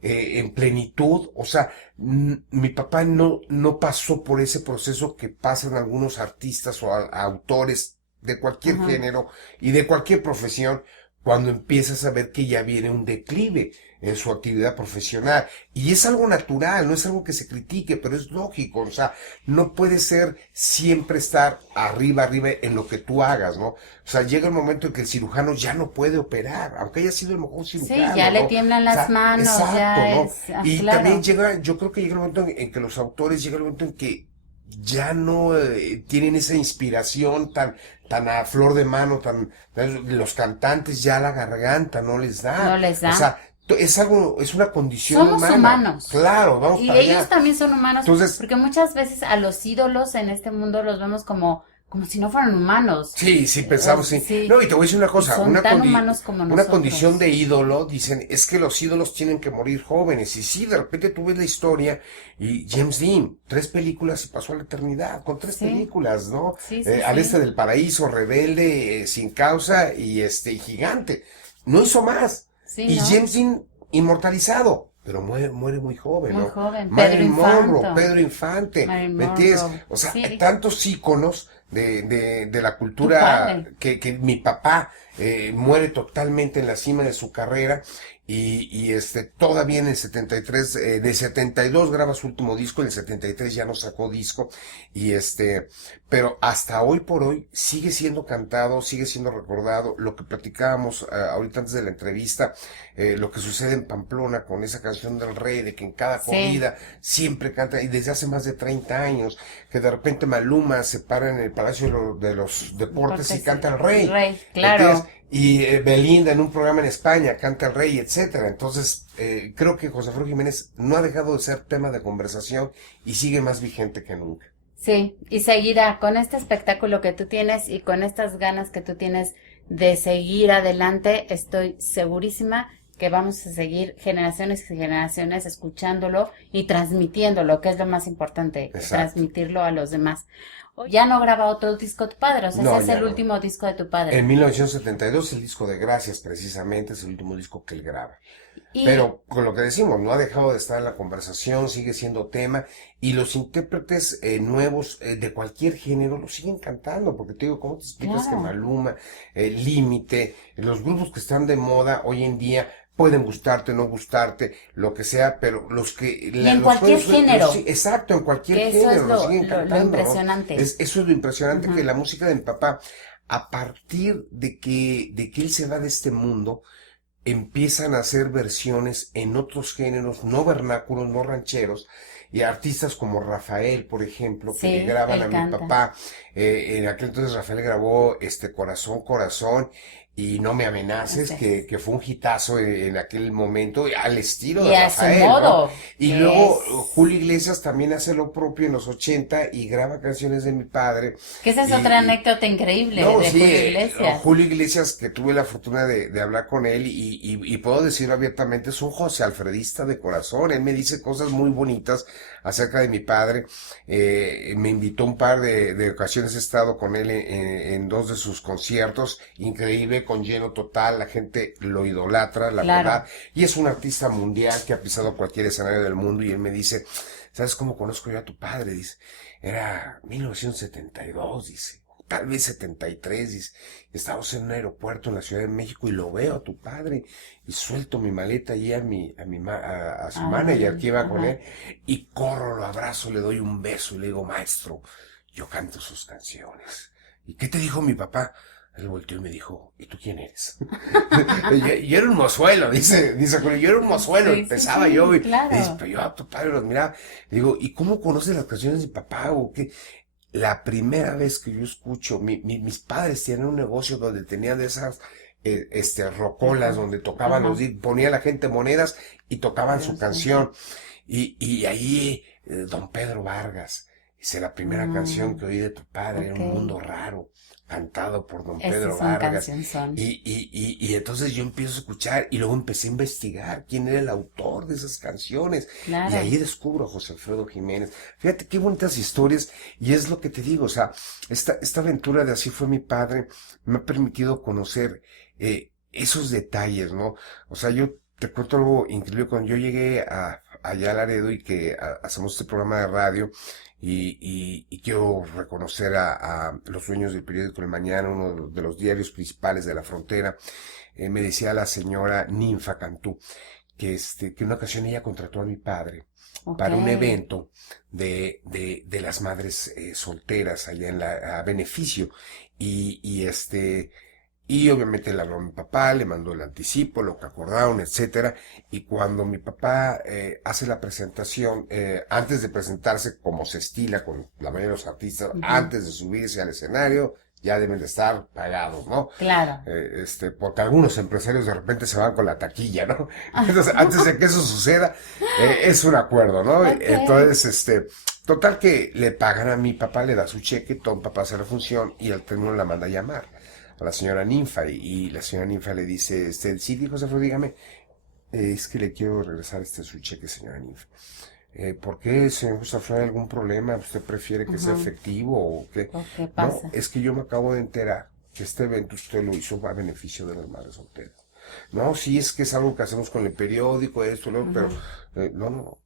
en plenitud. O sea, mi papá no pasó por ese proceso que pasan algunos artistas o autores de cualquier género y de cualquier profesión, cuando empiezas a ver que ya viene un declive en su actividad profesional. Y es algo natural, no es algo que se critique, pero es lógico. O sea, no puede ser siempre estar arriba en lo que tú hagas, ¿no? O sea, llega el momento en que el cirujano ya no puede operar, aunque haya sido el mejor cirujano. Sí, ya le tiemblan las manos. Exacto, ya ¿no? Y también yo creo que llega el momento en que los autores, llega el momento en que ya no tienen esa inspiración tan a flor de mano, los cantantes ya la garganta no les da. No les da. O sea, es una condición humana. Somos humanos. Claro, vamos y para allá. ellos también son humanos. Entonces, porque muchas veces a los ídolos en este mundo los vemos como si no fueran humanos. Sí, pensamos, sí. No, y te voy a decir una cosa, son tan humanos como una nosotros. Condición de ídolo, dicen, es que los ídolos tienen que morir jóvenes. Y sí, de repente tú ves la historia, y James Dean, 3 películas y pasó a la eternidad, con 3 películas, ¿no? Al Este del Paraíso, Rebelde, Sin Causa y Gigante. No hizo más. Y James Dean, inmortalizado. Pero muere muy joven, ¿no? Muy joven. Pedro Infante. ¿Me entiendes? O sea, hay tantos íconos de la cultura que mi papá muere totalmente en la cima de su carrera, todavía en el 73, de 72 graba su último disco, en el 73 ya no sacó disco, pero hasta hoy por hoy sigue siendo cantado, sigue siendo recordado. Lo que platicábamos ahorita antes de la entrevista, lo que sucede en Pamplona con esa canción del Rey, de que en cada corrida siempre canta, y desde hace más de 30 años, que de repente Maluma se para en el Palacio de los Deportes y canta el Rey. Claro. ¿Entiendes? Y Belinda en un programa en España canta el Rey, etcétera. Entonces, creo que José Alfredo Jiménez no ha dejado de ser tema de conversación y sigue más vigente que nunca. Sí, y seguirá con este espectáculo que tú tienes y con estas ganas que tú tienes de seguir adelante. Estoy segurísima que vamos a seguir generaciones y generaciones escuchándolo y transmitiéndolo, que es lo más importante, Exacto. Transmitirlo a los demás. Ya no graba otro disco tu padre, o sea, No, ese es ya el no. último disco de tu padre. En 1972 el disco de Gracias, precisamente, es el último disco que él graba. Y Pero con lo que decimos, no ha dejado de estar en la conversación, sigue siendo tema, y los intérpretes nuevos de cualquier género lo siguen cantando, porque te digo, ¿cómo te explicas Claro. que Maluma, Límite, los grupos que están de moda hoy en día pueden gustarte, no gustarte, lo que sea, pero los que... Y en cualquier género. Exacto, en cualquier que eso género, es lo siguen lo cantando, ¿no? impresionante. Eso es lo impresionante, Ujú. que la música de mi papá, a partir de que él se va de este mundo, empiezan a hacer versiones en otros géneros, no vernáculos, no rancheros, y artistas como Rafael, por ejemplo, que Sí, le graban él a mi canta. papá. En aquel entonces Rafael grabó Corazón, Corazón y No me amenaces, Así que fue un hitazo en aquel momento, al estilo Y de a su Rafael, ¿no? modo. Y que luego es- Julio Iglesias también hace lo propio en los 80 y graba canciones de mi padre. Que esa es Y- otra y- anécdota increíble no, de sí, Julio Iglesias. Julio Iglesias, que tuve la fortuna de hablar con él y puedo decirlo abiertamente, es un José Alfredista de corazón. Él me dice cosas muy bonitas acerca de mi padre. Me invitó un par de ocasiones, he estado con él en dos de sus conciertos, increíble, con lleno total, la gente lo idolatra, la Claro. verdad. Y es un artista mundial que ha pisado cualquier escenario del mundo, y él me dice, ¿sabes cómo conozco yo a tu padre? Dice, era 1972, dice, tal vez 73, dice, estábamos en un aeropuerto en la Ciudad de México y lo veo a tu padre y suelto mi maleta y a su manager que iba con ajá. él, y corro, lo abrazo, le doy un beso y le digo, maestro, yo canto sus canciones. ¿Y qué te dijo mi papá? Él volteó y me dijo, ¿y tú quién eres? yo era un mozuelo, dice Julio, yo era un mozuelo, Sí, empezaba sí, yo, claro. dice, pero yo a tu padre los miraba. Le digo, ¿y cómo conoces las canciones de mi papá o qué? La primera vez que yo escucho, mis padres tienen un negocio donde tenían de esas rocolas, Ajá. donde tocaban Ajá. ponía la gente monedas y tocaban su Dios, canción. Y ahí Don Pedro Vargas, dice, la primera canción que oí de tu padre era ok. Un Mundo Raro, cantado por Don Ese Pedro es un Vargas. cancionzón. Y entonces yo empiezo a escuchar y luego empecé a investigar quién era el autor de esas canciones. Claro. Y ahí descubro a José Alfredo Jiménez. Fíjate qué bonitas historias, y es lo que te digo, o sea, esta aventura de Así fue mi padre me ha permitido conocer esos detalles, ¿no? O sea, yo te cuento algo increíble. Cuando yo llegué allá a Laredo y que hacemos este programa de radio, y quiero reconocer a los dueños del periódico El Mañana, uno de los diarios principales de la frontera, me decía la señora Ninfa Cantú, que una ocasión ella contrató a mi padre para un Ok. evento de las madres solteras allá a beneficio, y obviamente le habló a mi papá, le mandó el anticipo, lo que acordaron, etcétera. Y cuando mi papá hace la presentación, antes de presentarse, como se estila con la mayoría de los artistas, Ujú. antes de subirse al escenario, ya deben de estar pagados, ¿no? Claro. Porque algunos empresarios de repente se van con la taquilla, ¿no? Entonces, antes de que eso suceda, es un acuerdo, ¿no? Ok. Entonces, total que le pagan a mi papá, le da su cheque, todo mi papá hace la función, y al término la manda a llamar a la señora Ninfa, y la señora Ninfa le dice, sí, dijo José Alfredo, dígame, es que le quiero regresar su cheque, señora Ninfa. ¿Por qué, señor José Alfredo, hay algún problema? ¿Usted prefiere que sea Ujú. efectivo o qué? ¿O qué No, pasa? es que yo me acabo de enterar que este evento usted lo hizo a beneficio de las madres solteras. No, sí, es que es algo que hacemos con el periódico, esto, lo otro, pero no,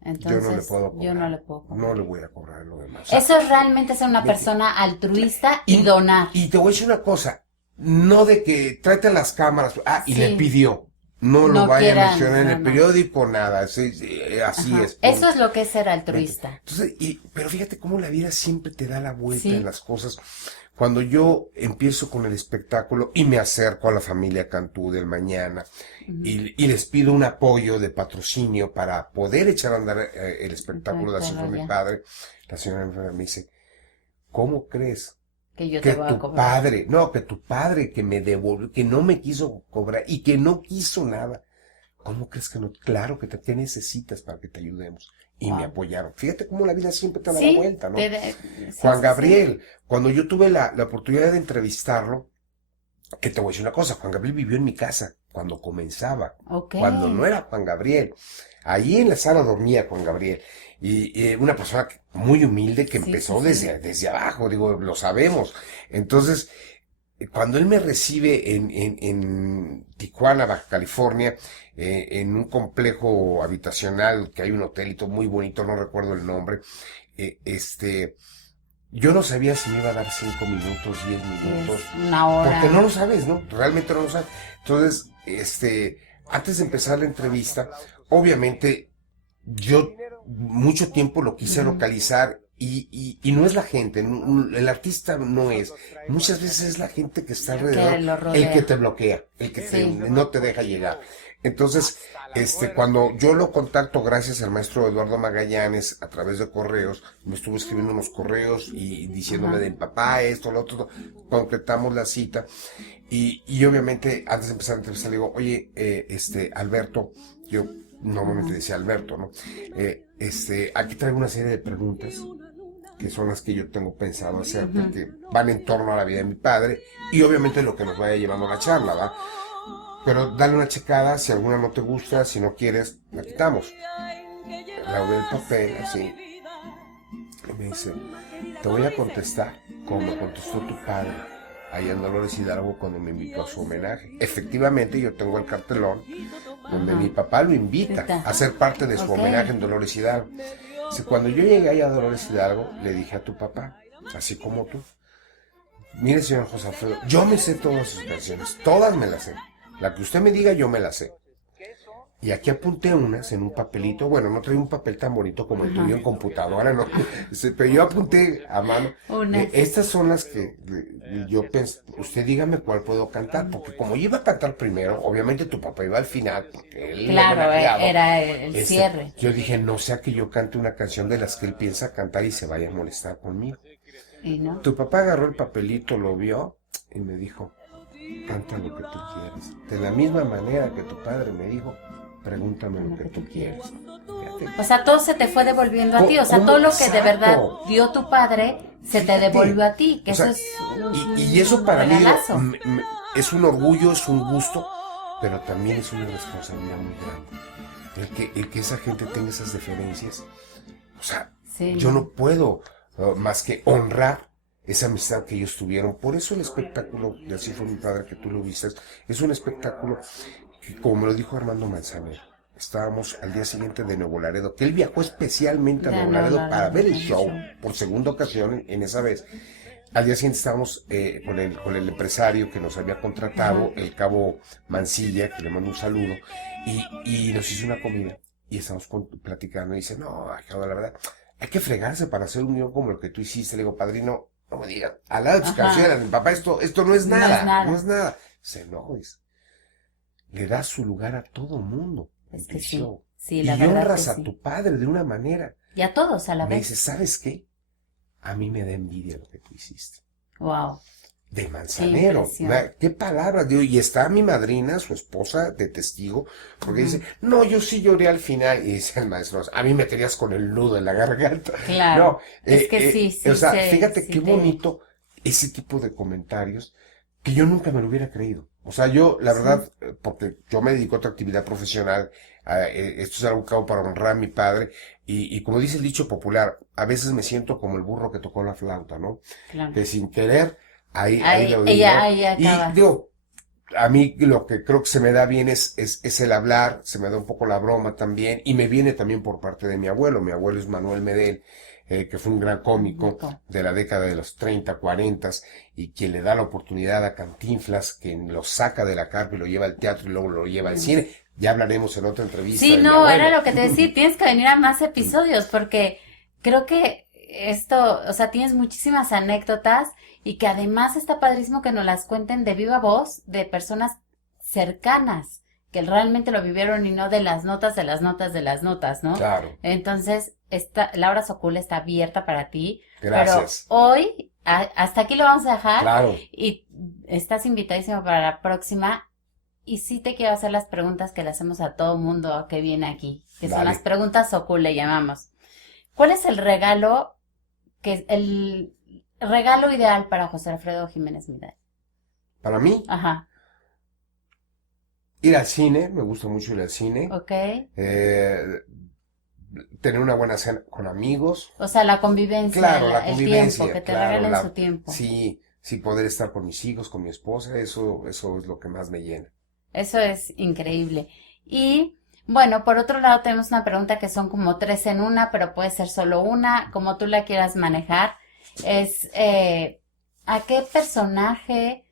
Entonces, yo no le puedo cobrar. yo no le puedo cobrar. No le voy a cobrar lo demás. O sea, Eso es realmente ser una me- persona altruista y donar. Y te voy a decir una cosa, no de que tráete las cámaras, y Sí. le pidió. no lo No vaya a quieran, mencionar en el no. periódico, nada, así Ajá. es. Eso es lo que es ser altruista. Entonces, pero fíjate cómo la vida siempre te da la vuelta Sí. en las cosas. Cuando yo empiezo con el espectáculo y me acerco a la familia Cantú del mañana y les pido un apoyo de patrocinio para poder echar a andar el espectáculo de Así fue mi padre, la señora enfermera me dice, ¿cómo crees Que yo que te voy a tu cobrar. padre, no, que tu padre que me devolvió, que no me quiso cobrar y que no quiso nada? ¿Cómo crees que no? Claro que ¿qué necesitas para que te ayudemos? Y me Wow. apoyaron. Fíjate cómo la vida siempre te da la Sí, vuelta, ¿no? sí, Juan sí, Gabriel, cuando yo tuve la oportunidad de entrevistarlo, que te voy a decir una cosa, Juan Gabriel vivió en mi casa cuando comenzaba, sí. Ok. cuando no era Juan Gabriel. Allí en la sala dormía Juan Gabriel. Y una persona muy humilde que Sí, empezó sí, sí. desde abajo, digo, lo sabemos. Entonces, cuando él me recibe en Tijuana, Baja California, en un complejo habitacional, que hay un hotelito muy bonito, no recuerdo el nombre, yo no sabía si me iba a dar 5 minutos, 10 minutos, Es una hora. porque no lo sabes, ¿no? Realmente no lo sabes. Entonces, antes de empezar la entrevista, obviamente, yo mucho tiempo lo quise localizar y no es la gente, el artista no es. Muchas veces es la gente que está Que lo alrededor, rodea. el que te bloquea, el que Sí. no te deja llegar. Entonces, cuando yo lo contacto, gracias al maestro Eduardo Magallanes, a través de correos, me estuvo escribiendo unos correos y diciéndome Ajá. de papá, esto, lo otro, concretamos la cita. Y obviamente, antes de empezar la entrevista, le digo, oye, Alberto, yo normalmente decía Alberto, ¿no? Aquí traigo una serie de preguntas que son las que yo tengo pensado hacer, porque van en torno a la vida de mi padre y obviamente lo que nos vaya llevando a la charla, ¿va? Pero dale una checada, si alguna no te gusta, si no quieres, la quitamos. La doy el papel, así. Y me dice, te voy a contestar como me contestó tu padre ahí en Dolores Hidalgo cuando me invitó a su homenaje. Efectivamente, yo tengo el cartelón donde mi papá lo invita a ser parte de su homenaje en Dolores Hidalgo. Dice, cuando yo llegué allá a Dolores Hidalgo, le dije a tu papá, así como tú, mire, señor José Alfredo, yo me sé todas sus canciones, todas me las sé. La que usted me diga, yo me la sé. Y aquí apunté unas en un papelito. Bueno, no traía un papel tan bonito como el tuyo en computadora, ¿no? Pero yo apunté a mano. Estas son las que yo pensé, usted dígame cuál puedo cantar. Porque como yo iba a cantar primero, obviamente tu papá iba al final. Porque él Claro, era el cierre. Yo dije, no sea que yo cante una canción de las que él piensa cantar y se vaya a molestar conmigo. ¿Y no? Tu papá agarró el papelito, lo vio y me dijo, canta lo que tú quieras. De la misma manera que tu padre me dijo, pregúntame lo que tú quieras. Fíjate. O sea, todo se te fue devolviendo a ti. O sea, todo lo que de verdad dio tu padre se te devolvió a ti. Que O sea, eso es y eso para mí regalazo. es un orgullo, es un gusto, pero también es una responsabilidad muy grande. El que esa gente tenga esas deferencias. O sea, Sí. yo no puedo más que honrar esa amistad que ellos tuvieron. Por eso el espectáculo, y así fue mi padre que tú lo viste, es un espectáculo que, como me lo dijo Armando Manzanero, estábamos al día siguiente de Nuevo Laredo, que él viajó especialmente a Nuevo Laredo para ver el show por segunda ocasión en esa vez. Al día siguiente estábamos con el empresario que nos había contratado, el cabo Mancilla, que le mando un saludo, y nos hizo una comida. Y estamos platicando y dice, no, la verdad, hay que fregarse para hacer un guión como el que tú hiciste. Le digo, padrino, no me digas, al lado de tus canciones, mi papá, esto no es nada, no es nada. Dice, no, le das su lugar a todo mundo en tu show. Sí, y la verdad honras que a sí. tu padre de una manera. Y a todos a la Me vez. dice, ¿sabes qué? A mí me da envidia lo que tú hiciste. Wow. De Manzanero. ¿Qué palabras? Y está mi madrina, su esposa, de testigo, porque dice, no, yo sí lloré al final. Y dice el maestro, a mí me tenías con el nudo en la garganta. Claro. No, es que sí. O sea, fíjate qué bonito ese tipo de comentarios que yo nunca me lo hubiera creído. O sea, yo, la verdad, porque yo me dedico a otra actividad profesional, esto es algo que hago para honrar a mi padre, y como dice el dicho popular, a veces me siento como el burro que tocó la flauta, ¿no? Claro. Que sin querer, ahí acaba. Y digo, A mí lo que creo que se me da bien es el hablar, se me da un poco la broma también, y me viene también por parte de mi abuelo. Mi abuelo es Manuel Medel, que fue un gran cómico de la década de los 30, 40, y quien le da la oportunidad a Cantinflas, quien lo saca de la cárcel y lo lleva al teatro y luego lo lleva al cine. Ya hablaremos en otra entrevista Sí, de mi no, abuelo. era lo que te decía, tienes que venir a más episodios porque creo que esto, o sea, tienes muchísimas anécdotas y que además está padrísimo que nos las cuenten de viva voz de personas cercanas que realmente lo vivieron y no de las notas, de las notas, de las notas, ¿no? Claro, Entonces, la hora Sokul está abierta para ti, gracias. pero hoy hasta aquí lo vamos a dejar Claro, y estás invitadísimo para la próxima. Y sí te quiero hacer las preguntas que le hacemos a todo mundo que viene aquí, que son dale. las preguntas Sokul, le llamamos. ¿Cuál es el regalo ideal para José Alfredo Jiménez Medel? Para mí, Ajá, ir al cine, me gusta mucho ir al cine. ok. Tener una buena cena con amigos. O sea, la convivencia, Claro, la el convivencia, tiempo, que te claro, regalen su tiempo. sí, sí poder estar con mis hijos, con mi esposa, eso es lo que más me llena. Eso es increíble. Y bueno, por otro lado tenemos una pregunta que son como tres en una, pero puede ser solo una, como tú la quieras manejar. Es, ¿a qué personaje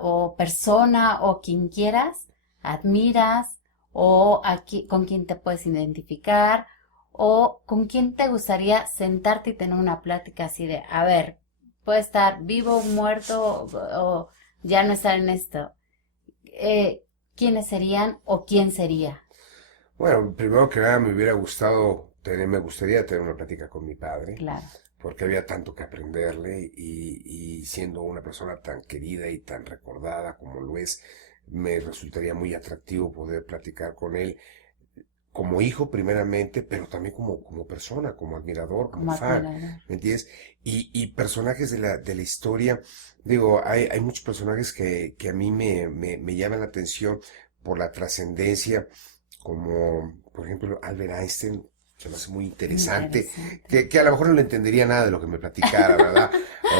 o persona o quien quieras admiras o con quién te puedes identificar o con quién te gustaría sentarte y tener una plática así de, a ver, puede estar vivo, muerto o ya no estar en esto? ¿Quiénes serían o quién sería? Bueno, primero que nada me gustaría tener una plática con mi padre, Claro. porque había tanto que aprenderle y siendo una persona tan querida y tan recordada como lo es, me resultaría muy atractivo poder platicar con él como hijo primeramente, pero también como persona, como admirador, como Como fan, admirador. ¿me entiendes? Y personajes de la historia, digo, hay muchos personajes que a mí me llaman la atención por la trascendencia, como por ejemplo Albert Einstein, se me hace muy interesante, Interesante. que a lo mejor no le entendería nada de lo que me platicara, ¿verdad?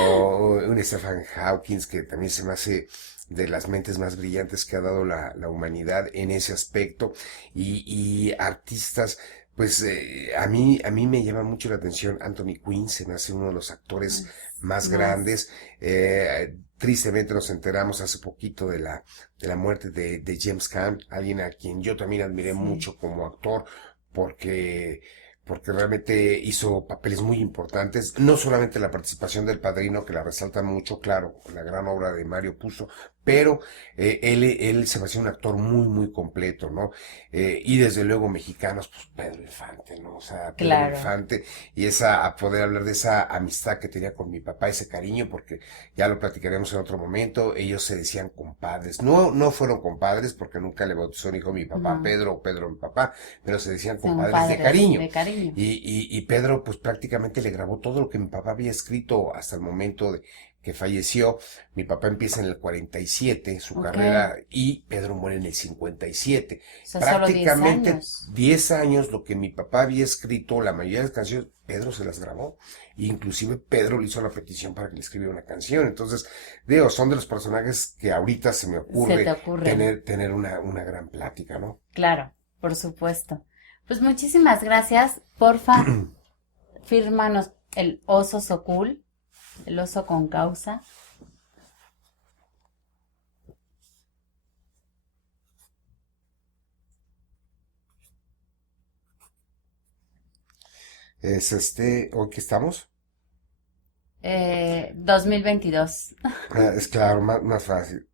O un Stephen Hawking, que también se me hace de las mentes más brillantes que ha dado la humanidad en ese aspecto, y artistas, pues a mí me llama mucho la atención Anthony Quinn, se me hace uno de los actores más Más. grandes. Tristemente nos enteramos hace poquito de la muerte de James Caan, alguien a quien yo también admiré Sí. mucho como actor, porque realmente hizo papeles muy importantes, no solamente la participación del Padrino, que la resalta mucho, claro, la gran obra de Mario Puzo, pero él se me hacía un actor muy, muy completo, ¿no? Y desde luego mexicanos, pues Pedro Infante, ¿no? O sea, Pedro Claro. Infante, y a poder hablar de esa amistad que tenía con mi papá, ese cariño, porque ya lo platicaremos en otro momento, ellos se decían compadres, no fueron compadres, porque nunca le bautizó ni hijo mi papá No. Pedro o Pedro mi papá, pero se decían Son compadres de padres cariño. de cariño. Y Pedro pues prácticamente le grabó todo lo que mi papá había escrito hasta el momento de que falleció. Mi papá empieza en el 47 su Ok. carrera y Pedro muere en el 57. O sea, solo 10 Prácticamente años. 10 años lo que mi papá había escrito, la mayoría de las canciones, Pedro se las grabó. E inclusive Pedro le hizo la petición para que le escribiera una canción. Entonces, digo, son de los personajes que ahorita se me Se te ocurre ocurren. tener una gran plática, ¿no? Claro, por supuesto. Pues muchísimas gracias. Porfa, fírmanos el oso Sokul, el oso con causa. Es hoy que estamos. 2022. Es claro, más fácil.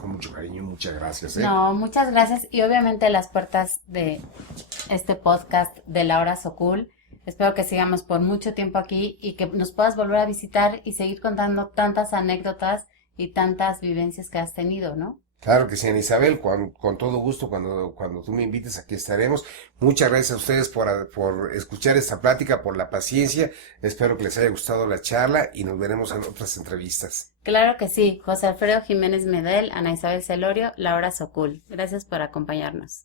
Con mucho cariño, muchas gracias, ¿eh? No, muchas gracias. Y obviamente las puertas de este podcast de la hora Sokul. Espero que sigamos por mucho tiempo aquí y que nos puedas volver a visitar y seguir contando tantas anécdotas y tantas vivencias que has tenido, ¿no? Claro que sí, Ana Isabel, con todo gusto, cuando tú me invites, aquí estaremos. Muchas gracias a ustedes por escuchar esta plática, por la paciencia. Espero que les haya gustado la charla y nos veremos en otras entrevistas. Claro que sí. José Alfredo Jiménez Medel, Ana Isabel Celorio, Laura Sokul. Gracias por acompañarnos.